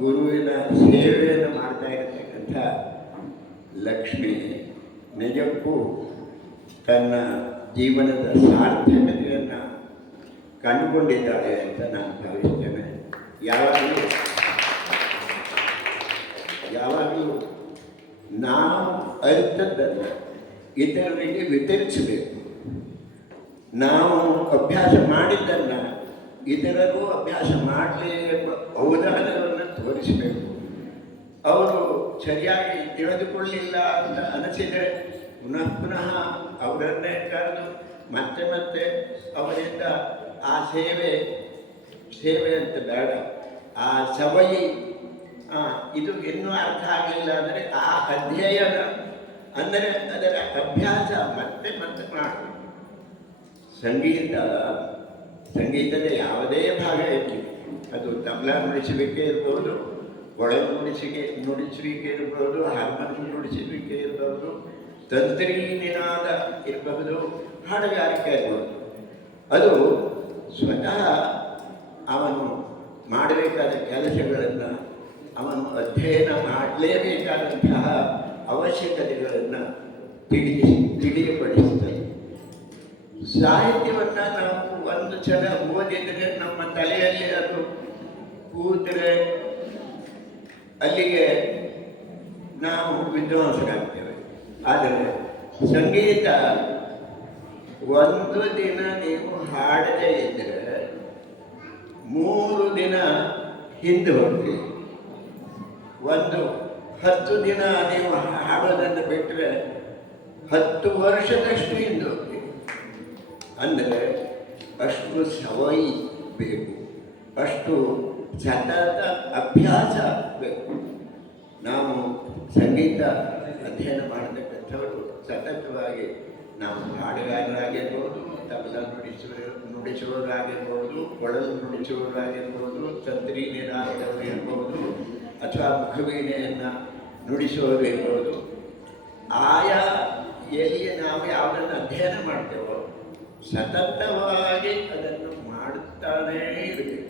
ಗುರುವಿನ ಸೇವೆಯನ್ನು ಮಾಡ್ತಾ ಇರತಕ್ಕಂಥ ಲಕ್ಷ್ಮಿ ನಿಜಕ್ಕೂ ತನ್ನ ಜೀವನದ ಸಾರ್ಥಕತೆಯನ್ನು ಕಂಡುಕೊಂಡಿದ್ದಾಳೆ ಅಂತ ನಾನು ಭಾವಿಸ್ತೇನೆ. ಯಾವಾಗಲೂ ನಾವು ಅರಿತದ್ದನ್ನು ಇತರರಿಗೆ ವಿತರಿಸಬೇಕು. ನಾವು ಅಭ್ಯಾಸ ಮಾಡಿದ್ದನ್ನು ಇತರರು ಅಭ್ಯಾಸ ಮಾಡಲಿ ಎಂಬ ಔದಾರ್ಯವನ್ನು ತೋರಿಸಬೇಕು. ಅವರು ಸರಿಯಾಗಿ ತಿಳಿದುಕೊಳ್ಳಿಲ್ಲ ಅಂತ ಅನಿಸಿದರೆ ಪುನಃ ಅವರನ್ನೇ ಕರೆದು ಮತ್ತೆ ಅವರಿಂದ ಆ ಸೇವೆ ಅಂತ ಬೇಡ, ಆ ಸವಯಿ ಇದು ಇನ್ನೂ ಅರ್ಥ ಆಗಲಿಲ್ಲ ಅಂದರೆ ಆ ಅಧ್ಯಯನ ಅಂದರೆ ಅದರ ಅಭ್ಯಾಸ ಮತ್ತೆ ಮಾಡಬೇಕು. ಸಂಗೀತದ ಯಾವುದೇ ಭಾಗ ಇರಲಿ, ಅದು ತಬಲಾ ನುಡಿಸುವಿಕೆ ಇರ್ಬೋದು, ಕೊಳಲು ನುಡಿಸುವಿಕೆ ಇರ್ಬೋದು, ಹಾರ್ಮೋನಿಯಂ ನುಡಿಸುವಿಕೆ ಇರ್ಬೋದು, ತಂತ್ರಿ ನಿನಾದ ಇರಬಹುದು, ಹಾಡುಗಾರಿಕೆ ಇರ್ಬೋದು. ಅದು ಸ್ವತಃ ಅವನು ಮಾಡಬೇಕಾದ ಕೆಲಸಗಳನ್ನು ಅವನು ಅಧ್ಯಯನ ಮಾಡಲೇಬೇಕಾದಂತಹ ಅವಶ್ಯಕತೆಗಳನ್ನು ತಿಳಿಯಪಡಿಸ್ತದೆ. ಸಾಹಿತ್ಯವನ್ನು ನಾವು ಒಂದು ಸಲ ಓದಿದರೆ ನಮ್ಮ ತಲೆಯಲ್ಲಿ ಅದು ಕೂತರೆ ಅಲ್ಲಿಗೆ ನಾವು ವಿದ್ವಾಂಸರಾಗ್ತೇವೆ. ಆದರೆ ಸಂಗೀತ ಒಂದು ದಿನ ನೀವು ಹಾಡದೇ ಇದ್ದರೆ 3 ದಿನ ಹಿಂದೆ ಹೋಗ್ತೀವಿ. 10 ದಿನ ನೀವು ಹಾಡೋದನ್ನು ಬಿಟ್ಟರೆ 10 ವರ್ಷದಷ್ಟು ಹಿಂದೆ ಹೋಗ್ತೀವಿ. ಅಂದರೆ ಅಷ್ಟು ಸವಯಿ ಬೇಕು, ಅಷ್ಟು ಸತತ ಅಭ್ಯಾಸ ಬೇಕು. ನಾವು ಸಂಗೀತ ಅಧ್ಯಯನ ಮಾಡತಕ್ಕಂಥವರು ಸತತವಾಗಿ ನಾವು ಹಾಡುಗಾರರಾಗಿರ್ಬೋದು, ತಬಲಾ ನುಡಿಸುವವರಾಗಿರ್ಬೋದು, ಕೊಳಲು ನುಡಿಸುವವರಾಗಿರ್ಬೋದು, ತಂತ್ರಿ ನಿನಾದವರು ಇರ್ಬೋದು, ಅಥವಾ ಮುಖವೀಣೆಯನ್ನು ನುಡಿಸುವವರು ಇರ್ಬೋದು. ಆಯಾ ಎಲ್ಲಿ ನಾವು ಯಾವುದನ್ನು ಅಧ್ಯಯನ ಮಾಡ್ತೇವೋ ಸತತವಾಗಿ ಅದನ್ನು ಮಾಡುತ್ತಾನೇ ಇರಬೇಕು.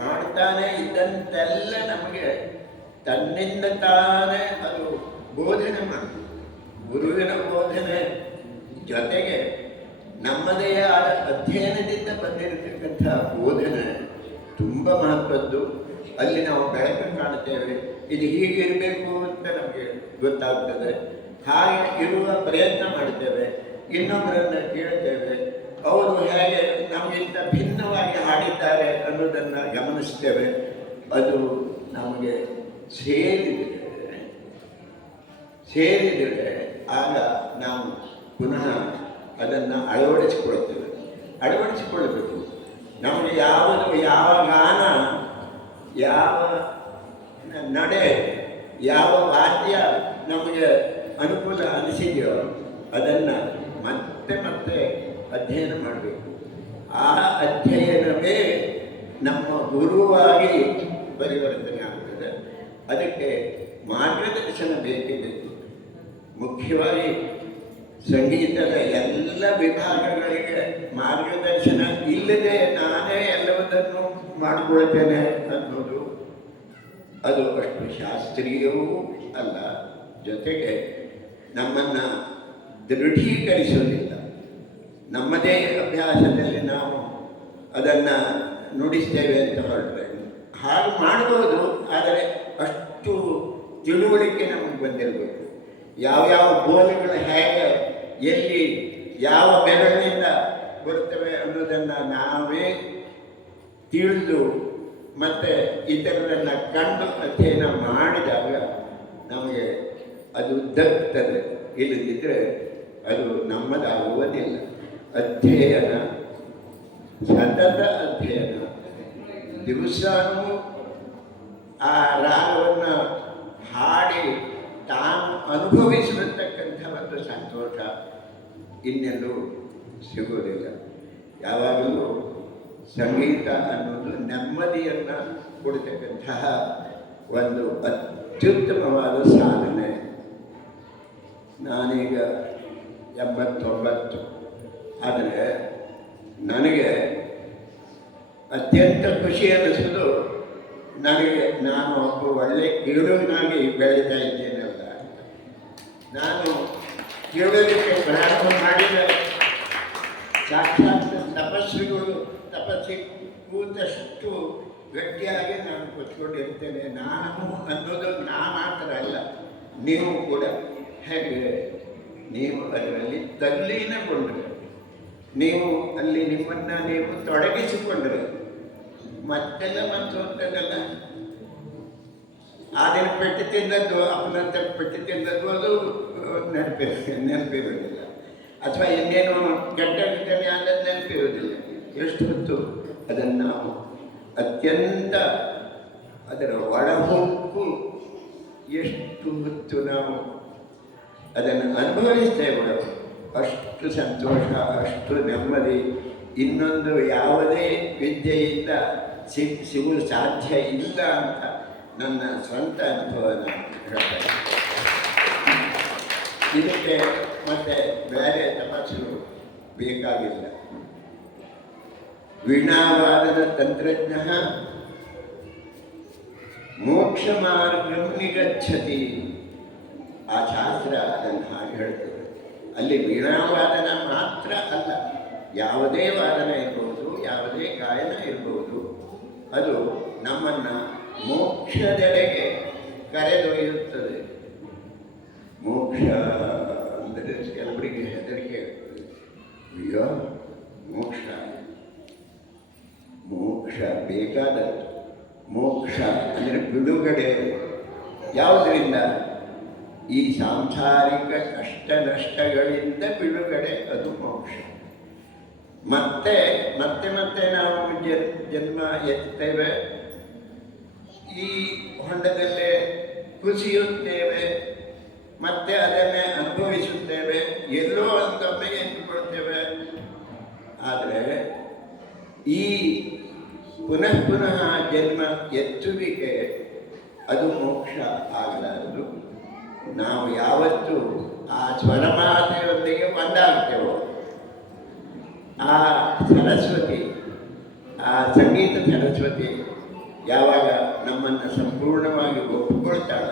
ಮಾಡ್ತಾನೆ ಇದ್ದಂತೆಲ್ಲ ನಮಗೆ ತನ್ನಿಂದ ತಾನೇ ಅದು ಬೋಧನೆ ಮಾಡ್ತದೆ. ಗುರುವಿನ ಬೋಧನೆ ಜೊತೆಗೆ ನಮ್ಮದೇ ಆದ ಅಧ್ಯಯನದಿಂದ ಬಂದಿರತಕ್ಕಂಥ ಬೋಧನೆ ತುಂಬ ಮಹತ್ವದ್ದು. ಅಲ್ಲಿ ನಾವು ಬೆಳಕು ಕಾಣುತ್ತೇವೆ, ಇದು ಹೀಗಿರಬೇಕು ಅಂತ ನಮಗೆ ಗೊತ್ತಾಗ್ತದೆ. ಹಾಗೆ ಇರುವ ಪ್ರಯತ್ನ ಮಾಡ್ತೇವೆ, ಇನ್ನೊಬ್ಬರನ್ನು ಕೇಳ್ತೇವೆ, ಅವರು ಹೇಗೆ ನಮಗಿಂತ ಭಿನ್ನವಾಗಿ ಹಾಡಿದ್ದಾರೆ ಅನ್ನೋದನ್ನು ಗಮನಿಸ್ತೇವೆ. ಅದು ನಮಗೆ ಸೇರಿದರೆ ಆಗ ನಾವು ಪುನಃ ಅದನ್ನು ಅಳವಡಿಸಿಕೊಳ್ಳಬೇಕು. ನಮಗೆ ಯಾವ ಗಾನ, ಯಾವ ನಡೆ, ಯಾವ ವಾದ್ಯ ನಮಗೆ ಅನುಕೂಲ ಅನಿಸಿದೆಯೋ ಅದನ್ನು ಮತ್ತೆ ಮತ್ತೆ ಮತ್ತೆ ಅಧ್ಯಯನ ಮಾಡಬೇಕು. ಆ ಅಧ್ಯಯನವೇ ನಮ್ಮ ಗುರುವಾಗಿ ಪರಿವರ್ತನೆ ಆಗ್ತದೆ. ಅದಕ್ಕೆ ಮಾರ್ಗದರ್ಶನ ಬೇಕಿದೆ. ಮುಖ್ಯವಾಗಿ ಸಂಗೀತದ ಎಲ್ಲ ವಿಭಾಗಗಳಿಗೆ ಮಾರ್ಗದರ್ಶನ ಇಲ್ಲದೆ ನಾನೇ ಎಲ್ಲವನ್ನೂ ಮಾಡಿಕೊಳ್ತೇನೆ ಅನ್ನೋದು ಅದು ಅಷ್ಟು ಶಾಸ್ತ್ರೀಯವೂ ಅಲ್ಲ, ಜೊತೆಗೆ ನಮ್ಮನ್ನು ದೃಢೀಕರಿಸೋದಿಲ್ಲ. ನಮ್ಮದೇ ಅಭ್ಯಾಸದಲ್ಲಿ ನಾವು ಅದನ್ನು ನುಡಿಸ್ತೇವೆ ಅಂತ ಹೊರಟ್ರೆ ಹಾಗೆ ಮಾಡ್ಬೋದು. ಆದರೆ ಅಷ್ಟು ತಿಳುವಳಿಕೆ ನಮಗೆ ಬಂದಿರಬೇಕು. ಯಾವ್ಯಾವ ಗೋಲುಗಳು ಹೇಗೆ ಎಲ್ಲಿ ಯಾವ ಬೆರಳಿನಿಂದ ಬರ್ತವೆ ಅನ್ನೋದನ್ನು ನಾವೇ ತಿಳಿದು ಮತ್ತು ಇತರರನ್ನು ಕಂಡು ಅಧ್ಯಯನ ಮಾಡಿದಾಗ ನಮಗೆ ಅದು ದಕ್ಕುತ್ತದೆ. ಇಲ್ಲದಿದ್ದರೆ ಅದು ನಮ್ಮದಾಗುವುದಿಲ್ಲ. ಅಧ್ಯಯನ, ಸತತ ಅಧ್ಯಯನ, ದಿವಸವೂ ಆ ರಾಗವನ್ನು ಹಾಡಿ ತಾನು ಅನುಭವಿಸಿರತಕ್ಕಂಥ ಒಂದು ಸಂತೋಷ ಇನ್ನೆಲ್ಲೂ ಸಿಗೋದಿಲ್ಲ. ಯಾವಾಗಲೂ ಸಂಗೀತ ಅನ್ನೋದು ನೆಮ್ಮದಿಯನ್ನು ಕೊಡ್ತಕ್ಕಂತಹ ಒಂದು ಅತ್ಯುತ್ತಮವಾದ ಸಾಧನೆ. ನಾನೀಗ 89, ಆದರೆ ನನಗೆ ಅತ್ಯಂತ ಖುಷಿ ಅನ್ನಿಸೋದು ನಾನು ಒಬ್ಬ ಒಳ್ಳೆ ಕಿರುನಾಗಿ ಬೆಳೀತಾ ಇದ್ದೇನಲ್ಲ. ನಾನು ಕಿರುಡಲಿಕ್ಕೆ ಪ್ರಾರಂಭ ಮಾಡಿದ ಸಾಕ್ಷಾತ್ ತಪಸ್ವಿಗಳು ತಪಸ್ಸಿಗೆ ಕೂತಷ್ಟು ಗಟ್ಟಿಯಾಗಿ ನಾನು ಕೂತ್ಕೊಂಡಿರ್ತೇನೆ. ನಾನು ಅನ್ನೋದು ನಾ ಮಾತ್ರ ಅಲ್ಲ, ನೀವು ಕೂಡ ಹೇಗೆ ನೀವು ಅದರಲ್ಲಿ ತಲ್ಲೀನಗೊಂಡ್ರೆ, ನೀವು ಅಲ್ಲಿ ನಿಮ್ಮನ್ನು ನೀವು ತೊಡಗಿಸಿಕೊಂಡ್ರೆ ಮತ್ತೆಲ್ಲ ಮತ್ತೊಂದಲ್ಲ. ಆ ದಿನ ಪೆಟ್ಟು ತಿಂದದ್ದು ಅಪ್ಪನಂತ ಪೆಟ್ಟು ತಿಂದದ್ದು ಅದು ನೆನಪಿರೋದಿಲ್ಲ, ಅಥವಾ ಇನ್ನೇನು ಕೆಟ್ಟ ಘಟನೆ ಆದದ್ದು ನೆನಪಿರೋದಿಲ್ಲ. ಎಷ್ಟು ಹೊತ್ತು ಅದನ್ನು ನಾವು ಅತ್ಯಂತ ಅದರ ಒಳಹೊಕ್ಕು ಎಷ್ಟು ಹೊತ್ತು ನಾವು ಅದನ್ನು ಅನುಭವಿಸ್ತೇವೆ, ಅಷ್ಟು ಸಂತೋಷ, ಅಷ್ಟು ನೆಮ್ಮದಿ ಇನ್ನೊಂದು ಯಾವುದೇ ವಿದ್ಯೆಯಿಂದ ಸಿಗುವ ಸಾಧ್ಯ ಇಲ್ಲ ಅಂತ ನನ್ನ ಸ್ವಂತ ಅನುಭವ ನಾನು ಹೇಳ್ತೇನೆ. ಇದಕ್ಕೆ ಮತ್ತೆ ಬೇರೆ ತಪಾಸಣೆ ಬೇಕಾಗಿಲ್ಲ. ವೀಣಾವಾದನ ತಂತ್ರಜ್ಞ ಮೋಕ್ಷ ಮಾರ್ಗಂ ನಿಗಚ್ಚತಿ. ಆ ಶಾಸ್ತ್ರ ಅದನ್ನು ಹಾಗೆ ಹೇಳ್ತದೆ. ಅಲ್ಲಿ ವೀಣಾವಾದನ ಮಾತ್ರ ಅಲ್ಲ, ಯಾವುದೇ ವಾದನ ಇರ್ಬೋದು, ಯಾವುದೇ ಗಾಯನ ಇರ್ಬೋದು, ಅದು ನಮ್ಮನ್ನು ಮೋಕ್ಷದೆಡೆಗೆ ಕರೆದೊಯ್ಯುತ್ತದೆ. ಮೋಕ್ಷ ಅಂದರೆ ಕೆಲವರಿಗೆ ಹೆದರಿಕೆ ಆಗ್ತದೆ. ಅಯ್ಯೋ ಮೋಕ್ಷ ಮೋಕ್ಷ ಬೇಕಾದದ್ದು. ಮೋಕ್ಷ ಅಂದರೆ ಬಿಡುಗಡೆ. ಯಾವುದರಿಂದ? ಈ ಸಾಂಸಾರಿಕ ಕಷ್ಟ ನಷ್ಟಗಳಿಂದ ಬಿಡುಗಡೆ, ಅದು ಮೋಕ್ಷ. ಮತ್ತೆ ಮತ್ತೆ ಮತ್ತೆ ನಾವು ಜನ್ಮ ಎತ್ತುತ್ತೇವೆ, ಈ ಹೊಂಡದಲ್ಲೇ ಕುಸಿಯುತ್ತೇವೆ, ಮತ್ತೆ ಅದನ್ನೇ ಅನುಭವಿಸುತ್ತೇವೆ, ಎಲ್ಲೋ ಒಂದೊಮ್ಮೆ ಎದ್ದುಕೊಳ್ತೇವೆ. ಆದರೆ ಈ ಪುನಃ ಪುನಃ ಜನ್ಮ ಎತ್ತುವಿಕೆ ಅದು ಮೋಕ್ಷ ಆಗಲಾರದು. ನಾವು ಯಾವತ್ತು ಆ ಸ್ವರಮಾತೆಯೊಂದಿಗೆ ಒಂದಾಗ್ತೇವೋ, ಆ ಸರಸ್ವತಿ, ಆ ಸಂಗೀತ ಸರಸ್ವತಿ ಯಾವಾಗ ನಮ್ಮನ್ನು ಸಂಪೂರ್ಣವಾಗಿ ಒಪ್ಪಿಕೊಳ್ತಾಳ,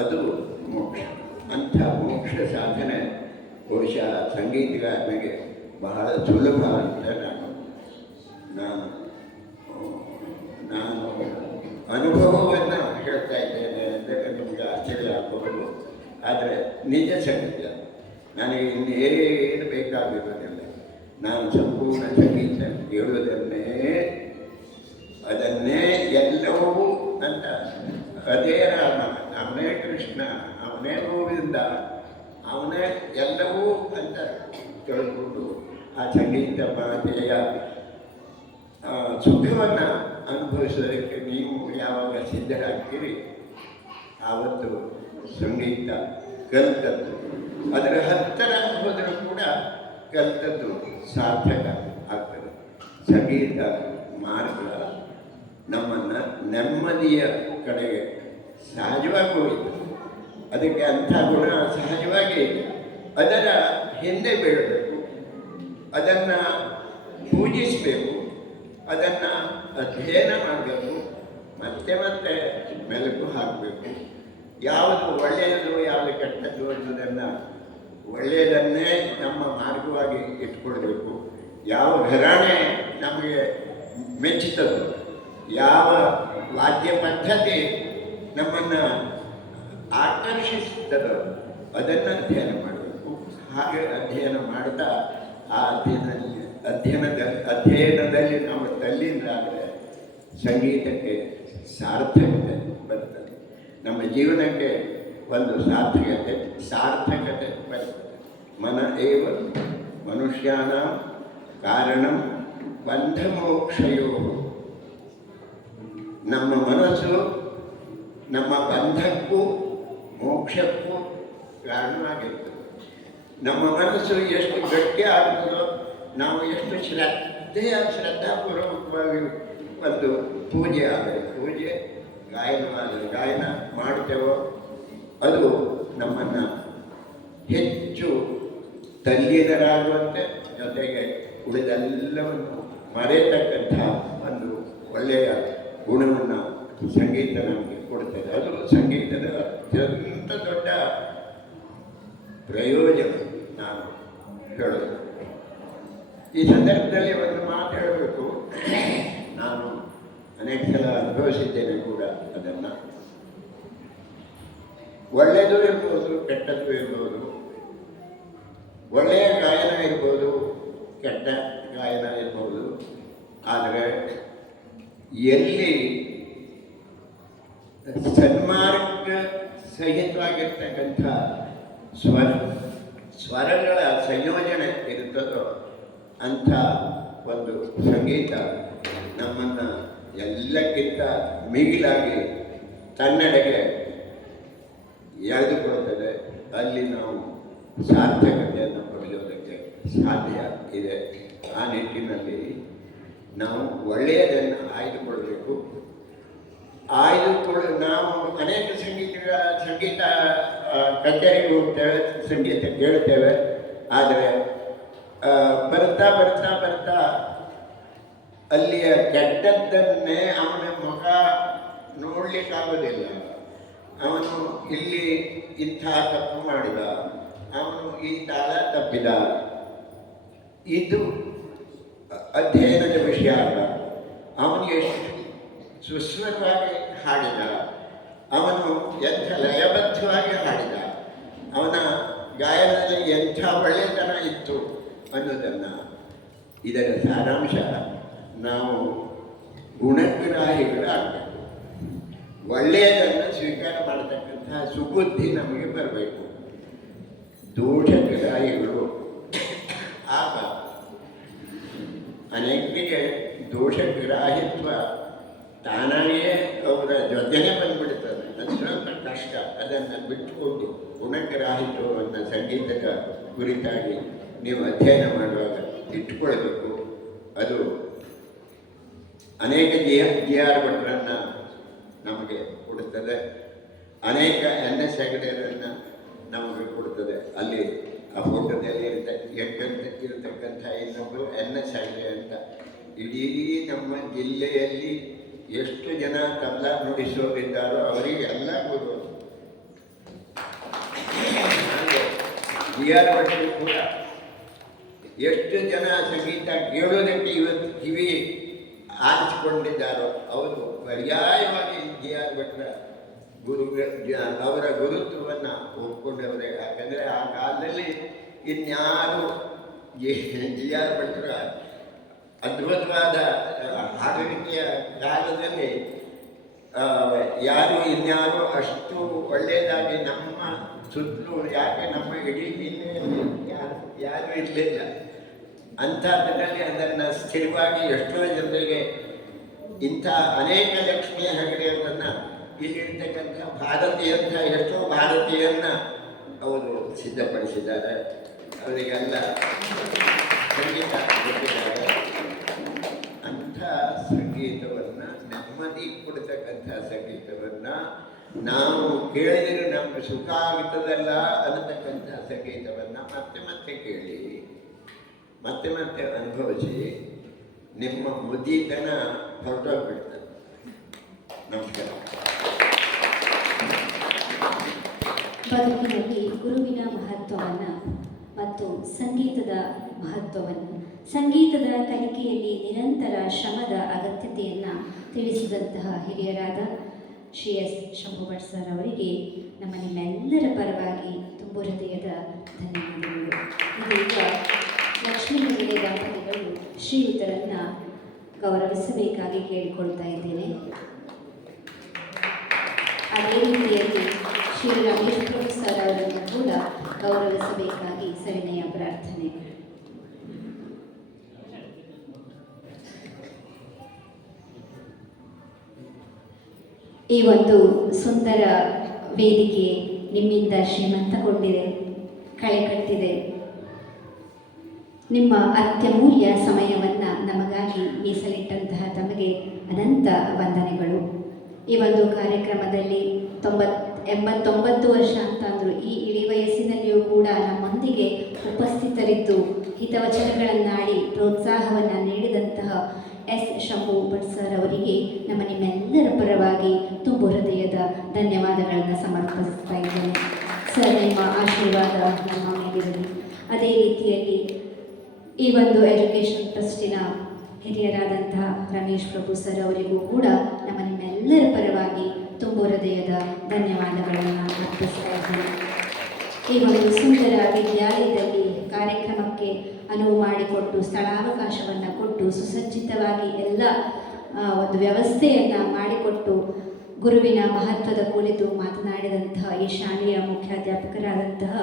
ಅದು ಮೋಕ್ಷ. ಅಂಥ ಮೋಕ್ಷ ಸಾಧನೆ ಬಹುಶಃ ಸಂಗೀತಗಾರನಿಗೆ ಬಹಳ ಸುಲಭ ಅಂತ ನಾನು ಅನುಭವವನ್ನು ಹೇಳ್ತಾ ಇದ್ದೇನೆ ಅಂದರೆ ನಿಮಗೆ ಆಶ್ಚರ್ಯ ಆಗಬಹುದು. ಆದರೆ ನಿಜ ಸಂಗೀತ ನನಗೆ ಇನ್ನೇನು ಬೇಕಾಗಿರೋದಿಲ್ಲ. ನಾನು ಸಂಪೂರ್ಣ ಸಂಗೀತ ಹೇಳುವುದನ್ನೇ ಅದನ್ನೇ ಎಲ್ಲವೂ ಅಂತ, ಅದೇ ರಾಮ, ಅವನೇ ಕೃಷ್ಣ, ಅವನೇ ಗೋವಿಂದ, ಅವನೇ ಎಲ್ಲವೂ ಅಂತ ತಿಳ್ಕೊಂಡು ಆ ಸಂಗೀತ ಮಾತೆಯ ಸುಖವನ್ನು ಅನುಭವಿಸೋದಕ್ಕೆ ನೀವು ಯಾವಾಗ ಸಿದ್ಧರಾಗ್ತೀರಿ ಆವತ್ತು ಸಂಗೀತ ಕಲಿತದ್ದು ಅದರ ಹತ್ತಿರ ಹೋದರೂ ಕೂಡ ಕಲಿತದ್ದು ಸಾರ್ಥಕ ಆಗ್ತದೆ. ಸಂಗೀತ ಮಾರ್ಗ ನಮ್ಮನ್ನು ನೆಮ್ಮದಿಯ ಕಡೆಗೆ ಸಹಜವಾಗಿ ಹೋಯಿತು. ಅದಕ್ಕೆ ಅಂಥ ಗುಣ ಸಹಜವಾಗಿ ಇದೆ. ಅದರ ಹಿಂದೆ ಬೀಳಬೇಕು, ಅದನ್ನು ಪೂಜಿಸಬೇಕು, ಅದನ್ನು ಅಧ್ಯಯನ ಮಾಡಬೇಕು, ಮತ್ತೆ ಮತ್ತೆ ಮೆಲುಕು ಹಾಕಬೇಕು. ಯಾವುದು ಒಳ್ಳೆಯದು ಯಾವುದು ಕೆಟ್ಟದ್ದು ಅನ್ನೋದನ್ನು ಒಳ್ಳೆಯದನ್ನೇ ನಮ್ಮ ಮಾರ್ಗವಾಗಿ ಇಟ್ಕೊಳ್ಬೇಕು. ಯಾವ ಘರಾಣೆ ನಮಗೆ ಮೆಚ್ಚುತ್ತದೋ, ಯಾವ ವಾದ್ಯ ಪದ್ಧತಿ ನಮ್ಮನ್ನು ಆಕರ್ಷಿಸುತ್ತದೋ ಅದನ್ನು ಅಧ್ಯಯನ ಮಾಡಬೇಕು. ಹಾಗೆ ಅಧ್ಯಯನ ಮಾಡ್ತಾ ಆ ಅಧ್ಯಯನದಲ್ಲಿ ನಾವು ತಲ್ಲಿಂದಾದರೆ ಸಂಗೀತಕ್ಕೆ ಸಾರ್ಥಕತೆ ಬರ್ತದೆ. ನಮ್ಮ ಜೀವನಕ್ಕೆ ಒಂದು ಸಾರ್ಥಕತೆ ಬರ್ತದೆ. ಮನ ಏವ ಮನುಷ್ಯಾನ ಕಾರಣಂ ಬಂಧಮೋಕ್ಷಯೋ. ನಮ್ಮ ಮನಸ್ಸು ನಮ್ಮ ಬಂಧಕ್ಕೂ ಮೋಕ್ಷಕ್ಕೂ ಕಾರಣವಾಗಿರ್ತದೆ. ನಮ್ಮ ಮನಸ್ಸು ಎಷ್ಟು ಗಟ್ಟಿ ಆಗ್ತದೋ, ನಾವು ಎಷ್ಟು ಶ್ರದ್ಧಾಪೂರ್ವಕವಾಗಿ ಒಂದು ಪೂಜೆ ಆದರೆ ಪೂಜೆ, ಗಾಯನ ಮಾಡ್ತೇವೋ ಅದು ನಮ್ಮನ್ನು ಹೆಚ್ಚು ತಲ್ಲೀನರಾಗುವಂತೆ, ಜೊತೆಗೆ ಉಳಿದೆಲ್ಲವನ್ನು ಮರೆಯತಕ್ಕಂಥ ಒಂದು ಒಳ್ಳೆಯ ಗುಣವನ್ನು ಸಂಗೀತ ನಮಗೆ ಕೊಡ್ತದೆ. ಅದು ಸಂಗೀತದ ಅತ್ಯಂತ ದೊಡ್ಡ ಪ್ರಯೋಜನ ನಾನು ಹೇಳೋದು. ಈ ಸಂದರ್ಭದಲ್ಲಿ ಒಂದು ಮಾತು ಹೇಳಬೇಕು. ನಾನು ಅನೇಕ ಸಲ ಅನುಭವಿಸಿದ್ದೇನೆ ಕೂಡ ಅದನ್ನು. ಒಳ್ಳೆಯದು ಇರ್ಬೋದು, ಕೆಟ್ಟದ್ದು ಇರ್ಬೋದು. ಒಳ್ಳೆಯ ಗಾಯನ ಇರ್ಬೋದು, ಕೆಟ್ಟ ಗಾಯನ ಇರ್ಬೋದು. ಆದರೆ ಎಲ್ಲಿ ಸನ್ಮಾರ್ಗ ಸಹಿತವಾಗಿರ್ತಕ್ಕಂಥ ಸ್ವರಗಳ ಸಂಯೋಜನೆ ಇರುತ್ತದೋ ಅಂಥ ಒಂದು ಸಂಗೀತ ನಮ್ಮನ್ನು ಎಲ್ಲಕ್ಕಿಂತ ಮಿಗಿಲಾಗಿ ತನ್ನೆಡೆಗೆ ಎಳೆದುಕೊಳ್ತದೆ. ಅಲ್ಲಿ ನಾವು ಸಾರ್ಥಕತೆಯನ್ನು ಪಡೆಯೋದಕ್ಕೆ ಸಾಧ್ಯ ಇದೆ. ಆ ನಿಟ್ಟಿನಲ್ಲಿ ನಾವು ಒಳ್ಳೆಯದನ್ನು ಆಯ್ದುಕೊಳ್ಬೇಕು. ನಾವು ಅನೇಕ ಸಂಗೀತ ಕಚೇರಿಗೆ ಹೋಗ್ತೇವೆ, ಸಂಗೀತ ಕೇಳ್ತೇವೆ. ಆದರೆ ಬರ್ತಾ ಬರ್ತಾ ಬರ್ತಾ ಅಲ್ಲಿಯ ಕೆಟ್ಟದ್ದನ್ನೇ ಅವನ ಮುಖ ನೋಡಲಿಕ್ಕಾಗೋದಿಲ್ಲ. ಅವನು ಇಲ್ಲಿ ಇಂಥ ತಪ್ಪು ಮಾಡಿದ, ಅವನು ಈ ತಾಳ ತಪ್ಪಿದ. ಇದು ಅಧ್ಯಯನದ ವಿಷಯ ಅಲ್ಲ. ಅವನು ಎಷ್ಟು ಸುಸ್ವರವಾಗಿ ಹಾಡಿದ, ಅವನು ಎಂಥ ಲಯಬದ್ಧವಾಗಿ ಹಾಡಿದ, ಅವನ ಗಾಯನದಲ್ಲಿ ಎಂಥ ಒಳ್ಳೆಯತನ ಇತ್ತು ಅನ್ನೋದನ್ನು, ಇದರ ಸಾರಾಂಶ ನಾವು ಗುಣಗ್ರಾಹಿಗಳಾಗಬೇಕು. ಒಳ್ಳೆಯದನ್ನು ಸ್ವೀಕಾರ ಮಾಡತಕ್ಕಂಥ ಸುಬುದ್ಧಿ ನಮಗೆ ಬರಬೇಕು. ದೋಷಗ್ರಾಹಿಗಳು ಆಗ ಅನೇಕರಿಗೆ ದೋಷಗ್ರಾಹಿತ್ವ ತಾನಾಗೇ ಅವರ ಜೊತೆನೇ ಬಂದ್ಬಿಡ್ತದೆ. ಅದು ಸ್ವಲ್ಪ ಕಷ್ಟ. ಅದನ್ನು ಬಿಟ್ಟುಕೊಂಡು ಗುಣಗ್ರಾಹಿತ್ವವನ್ನು ಸಂಗೀತದ ಕುರಿತಾಗಿ ನೀವು ಅಧ್ಯಯನ ಮಾಡುವಾಗ ಇಟ್ಟುಕೊಳ್ಬೇಕು. ಅದು ಅನೇಕ ಜಿ ಆರ್ ಭಟ್ರನ್ನು ನಮಗೆ ಕೊಡುತ್ತದೆ, ಅನೇಕ NS ಹೆಗಡೆಯರನ್ನು ನಮಗೆ ಕೊಡುತ್ತದೆ. ಅಲ್ಲಿ ಆ ಫೋಟೋದಲ್ಲಿ ಇರತಕ್ಕಂಥ ಇನ್ನೊಬ್ಬರು NS ಹೆಗಡೆ ಅಂತ. ಇಡೀ ನಮ್ಮ ಜಿಲ್ಲೆಯಲ್ಲಿ ಎಷ್ಟು ಜನ ತಬಲಾ ನುಡಿಸೋರಿದ್ದಾರೋ ಅವರಿಗೆ ಎಲ್ಲ ಗುರು. ಜಿ ಆರ್ ಭಟ್ರು ಕೂಡ ಎಷ್ಟು ಜನ ಸಂಗೀತ ಕೇಳೋದಕ್ಕೆ ಇವತ್ತು ಕಿವಿ ಆರಿಸಿಕೊಂಡಿದ್ದಾರೋ ಅವರು ಪರ್ಯಾಯವಾಗಿ ಜಿ ಆರ್ ಭಟ್ರ ಅವರ ಗುರುತ್ವವನ್ನು ಒಪ್ಪಿಕೊಂಡವರೇ. ಯಾಕಂದರೆ ಆ ಕಾಲದಲ್ಲಿ ಇನ್ಯಾರು ಜಿ ಆರ್ ಭಟ್ರ ಅದ್ಭುತವಾದ ಹಾಡುವಿಕೆಯ ಕಾಲದಲ್ಲಿ ಇನ್ಯಾರು ಅಷ್ಟು ಒಳ್ಳೆಯದಾಗಿ ನಮ್ಮ ಸುತ್ತಲೂ, ಯಾಕೆ ನಮ್ಮ ಇಡೀ ಜಿಲ್ಲೆಯಲ್ಲಿ ಯಾರೂ ಇರಲಿಲ್ಲ. ಅಂಥದ್ರಲ್ಲಿ ಅದನ್ನು ಸ್ಥಿರವಾಗಿ ಎಷ್ಟೋ ಜನರಿಗೆ ಇಂಥ ಅನೇಕ ಲಕ್ಷ್ಮೀ ಹೆಗಡೆಯವರನ್ನು ಇಲ್ಲಿರ್ತಕ್ಕಂಥ ಎಷ್ಟೋ ಭಾರತೀಯರನ್ನ ಅವರು ಸಿದ್ಧಪಡಿಸಿದ್ದಾರೆ. ಅವರಿಗೆಲ್ಲ ಸಂಗೀತ ಕೊಟ್ಟಿದ್ದಾರೆ. ಅಂಥ ಸಂಗೀತವನ್ನು, ನೆಮ್ಮದಿ ಕೊಡ್ತಕ್ಕಂಥ ಸಂಗೀತವನ್ನು ನಾವು ಕೇಳಿದರೆ ನಮಗೆ ಸುಖ ಆಗ್ತದಲ್ಲ ಅನ್ನತಕ್ಕಂಥ ಸಂಗೀತವನ್ನು ಮತ್ತೆ ಮತ್ತೆ ಕೇಳಿ, ಮತ್ತೆ ಮತ್ತೆ ಅನುಭವಿಸಿ, ನಿಮ್ಮ ಮುದಿತನ ಹೊರಟೋಗ್ಬಿಡ್ತದೆ. ನಮಸ್ಕಾರ. ಬದುಕಿನಲ್ಲಿ ಗುರುವಿನ ಮಹತ್ವವನ್ನು ಮತ್ತು ಸಂಗೀತದ ಮಹತ್ವವನ್ನು, ಸಂಗೀತದ ಕಲಿಕೆಯಲ್ಲಿ ನಿರಂತರ ಶ್ರಮದ ಅಗತ್ಯತೆಯನ್ನು ತಿಳಿಸಿದಂತಹ ಹಿರಿಯರಾದ ಶ್ರೀ ಎಸ್ ಶಂಭುಭಟ್ ಸರ್ ಅವರಿಗೆ ನಮ್ಮ ನಿಮ್ಮೆಲ್ಲರ ಪರವಾಗಿ ತುಂಬು ಹೃದಯದ ಧನ್ಯವಾದಗಳು. ಇದೀಗ ಲಕ್ಷ್ಮೀ ಹೆಗಡೆ ದಂಪತಿಗಳು ಶ್ರೀಯುತರನ್ನು ಗೌರವಿಸಬೇಕಾಗಿ ಕೇಳಿಕೊಳ್ತಾ ಇದ್ದೇನೆ. ಅದೇ ರೀತಿಯಲ್ಲಿ ಶ್ರೀ ರಮೇಶ್ ಪ್ರಭು ಸರ್ ಅವರನ್ನು ಕೂಡ ಗೌರವಿಸಬೇಕಾಗಿ ಸವಿನಯ ಪ್ರಾರ್ಥನೆ. ಈ ಒಂದು ಸುಂದರ ವೇದಿಕೆ ನಿಮ್ಮಿಂದ ಶ್ರೀಮಂತಗೊಂಡಿದೆ, ಕಳೆಕಟ್ಟಿದೆ. ನಿಮ್ಮ ಅತ್ಯಮೂಲ್ಯ ಸಮಯವನ್ನು ನಮಗಾಗಿ ಮೀಸಲಿಟ್ಟಂತಹ ತಮಗೆ ಅನಂತ ವಂದನೆಗಳು. ಈ ಒಂದು ಕಾರ್ಯಕ್ರಮದಲ್ಲಿ 89 ವರ್ಷ ಅಂತಂದರು. ಈ ಇಳಿ ವಯಸ್ಸಿನಲ್ಲಿಯೂ ಕೂಡ ನಮ್ಮೊಂದಿಗೆ ಉಪಸ್ಥಿತರಿದ್ದು ಹಿತವಚನಗಳನ್ನಾಡಿ ಪ್ರೋತ್ಸಾಹವನ್ನು ನೀಡಿದಂತಹ ಎಸ್ ಶಂಭುಭಟ್ ಸರ್ ಅವರಿಗೆ ನಮ್ಮ ನಿಮ್ಮೆಲ್ಲರ ಪರವಾಗಿ ತುಂಬು ಹೃದಯದ ಧನ್ಯವಾದಗಳನ್ನು ಸಮರ್ಪಿಸ್ತಾ ಇದ್ದೇನೆ. ಸರ್, ನಿಮ್ಮ ಆಶೀರ್ವಾದ ನಮ್ಮ ಮೇಲಿರಲಿ. ಅದೇ ರೀತಿಯಲ್ಲಿ ಈ ಒಂದು ಎಜುಕೇಷನ್ ಟ್ರಸ್ಟಿನ ಹಿರಿಯರಾದಂತಹ ರಮೇಶ್ ಪ್ರಭು ಸರ್ ಅವರಿಗೂ ಕೂಡ ನಮ್ಮ ನಿಮ್ಮೆಲ್ಲರ ಪರವಾಗಿ ತುಂಬು ಹೃದಯದ ಧನ್ಯವಾದಗಳನ್ನು ಅರ್ಪಿಸ್ತಾ ಇದ್ದೇನೆ. ಈ ಒಂದು ಸುಂದರ ವಿದ್ಯಾಲಯದಲ್ಲಿ ಕಾರ್ಯಕ್ರಮಕ್ಕೆ ಅನುವು ಮಾಡಿಕೊಟ್ಟು, ಸ್ಥಳಾವಕಾಶವನ್ನು ಕೊಟ್ಟು, ಸುಸಜ್ಜಿತವಾಗಿ ಎಲ್ಲ ಒಂದು ವ್ಯವಸ್ಥೆಯನ್ನು ಮಾಡಿಕೊಟ್ಟು, ಗುರುವಿನ ಮಹತ್ವದ ಕುರಿತು ಮಾತನಾಡಿದಂತಹ ಈ ಶಾಲೆಯ ಮುಖ್ಯಾಧ್ಯಾಪಕರಾದಂತಹ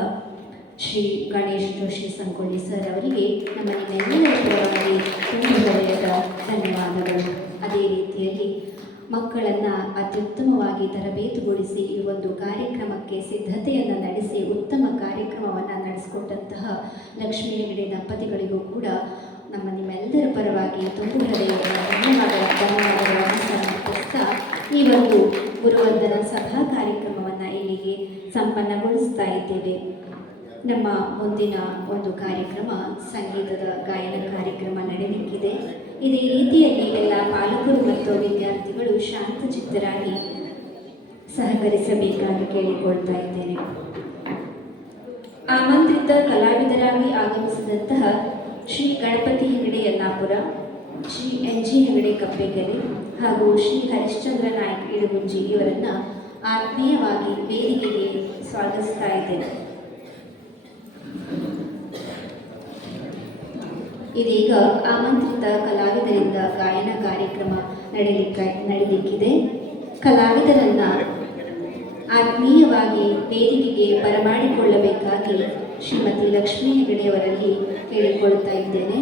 ಶ್ರೀ ಗಣೇಶ್ ಜೋಶಿ ಸಂಗೊಳ್ಳಿ ಸರ್ ಅವರಿಗೆ ನಮ್ಮ ನಿಮ್ಮೆಲ್ಲರ ಪರವಾಗಿ ತುಂಬು ಹೃದಯದ ಧನ್ಯವಾದಗಳು. ಅದೇ ರೀತಿಯಲ್ಲಿ ಮಕ್ಕಳನ್ನು ಅತ್ಯುತ್ತಮವಾಗಿ ತರಬೇತುಗೊಳಿಸಿ ಈ ಒಂದು ಕಾರ್ಯಕ್ರಮಕ್ಕೆ ಸಿದ್ಧತೆಯನ್ನು ನಡೆಸಿ ಉತ್ತಮ ಕಾರ್ಯಕ್ರಮವನ್ನು ನಡೆಸಿಕೊಟ್ಟಂತಹ ಲಕ್ಷ್ಮೀ ಹೆಗಡೆ ದಂಪತಿಗಳಿಗೂ ಕೂಡ ನಮ್ಮ ನಿಮ್ಮೆಲ್ಲರ ಪರವಾಗಿ ತುಂಬು ಹೃದಯದ ಧನ್ಯವಾದಗಳನ್ನು ಸಮರ್ಪಿಸ್ತಾ ಈ ಒಂದು ಗುರುವಂದನಾ ಸಭಾ ಕಾರ್ಯಕ್ರಮವನ್ನು ಇಲ್ಲಿಗೆ ಸಂಪನ್ನಗೊಳಿಸ್ತಾ ಇದ್ದೇವೆ. ನಮ್ಮ ಮುಂದಿನ ಒಂದು ಕಾರ್ಯಕ್ರಮ ಸಂಗೀತದ ಗಾಯನ ಕಾರ್ಯಕ್ರಮ ನಡೆಯಲಿಕ್ಕಿದೆ. ಇದೇ ರೀತಿಯಲ್ಲಿ ಎಲ್ಲ ಪಾಲಕರು ಮತ್ತು ವಿದ್ಯಾರ್ಥಿಗಳು ಶಾಂತಚಿತ್ತರಾಗಿ ಸಹಕರಿಸಬೇಕಾಗಿ ಕೇಳಿಕೊಳ್ತಾ ಇದ್ದೇನೆ. ಆಮಂತ್ರಿತ ಕಲಾವಿದರಾಗಿ ಆಗಮಿಸಿದಂತಹ ಶ್ರೀ ಗಣಪತಿ ಹೆಗಡೆ ಯಲ್ಲಾಪುರ, ಶ್ರೀ NG ಹೆಗಡೆ ಕಪ್ಪೆಗೆರೆ ಹಾಗೂ ಶ್ರೀ ಹರಿಶ್ಚಂದ್ರ ನಾಯ್ಕ್ ಇಡಗುಂಜಿ ಇವರನ್ನು ಆತ್ಮೀಯವಾಗಿ ವೇದಿಕೆಗೆ ಸ್ವಾಗತಿಸ್ತಾ ಇದ್ದೇನೆ. ಇದೀಗ ಆಮಂತ್ರಿತ ಕಲಾವಿದರಿಂದ ಗಾಯನ ಕಾರ್ಯಕ್ರಮ ನಡೆಯಲಿಕ್ಕಿದೆ. ಕಲಾವಿದರನ್ನು ಆತ್ಮೀಯವಾಗಿ ವೇದಿಕೆಗೆ ಬರಮಾಡಿಕೊಳ್ಳಬೇಕಾಗಿ ಶ್ರೀಮತಿ ಲಕ್ಷ್ಮೀ ಹೆಗಡೆಯವರಲ್ಲಿ ಕೇಳಿಕೊಳ್ತಾ ಇದ್ದೇನೆ.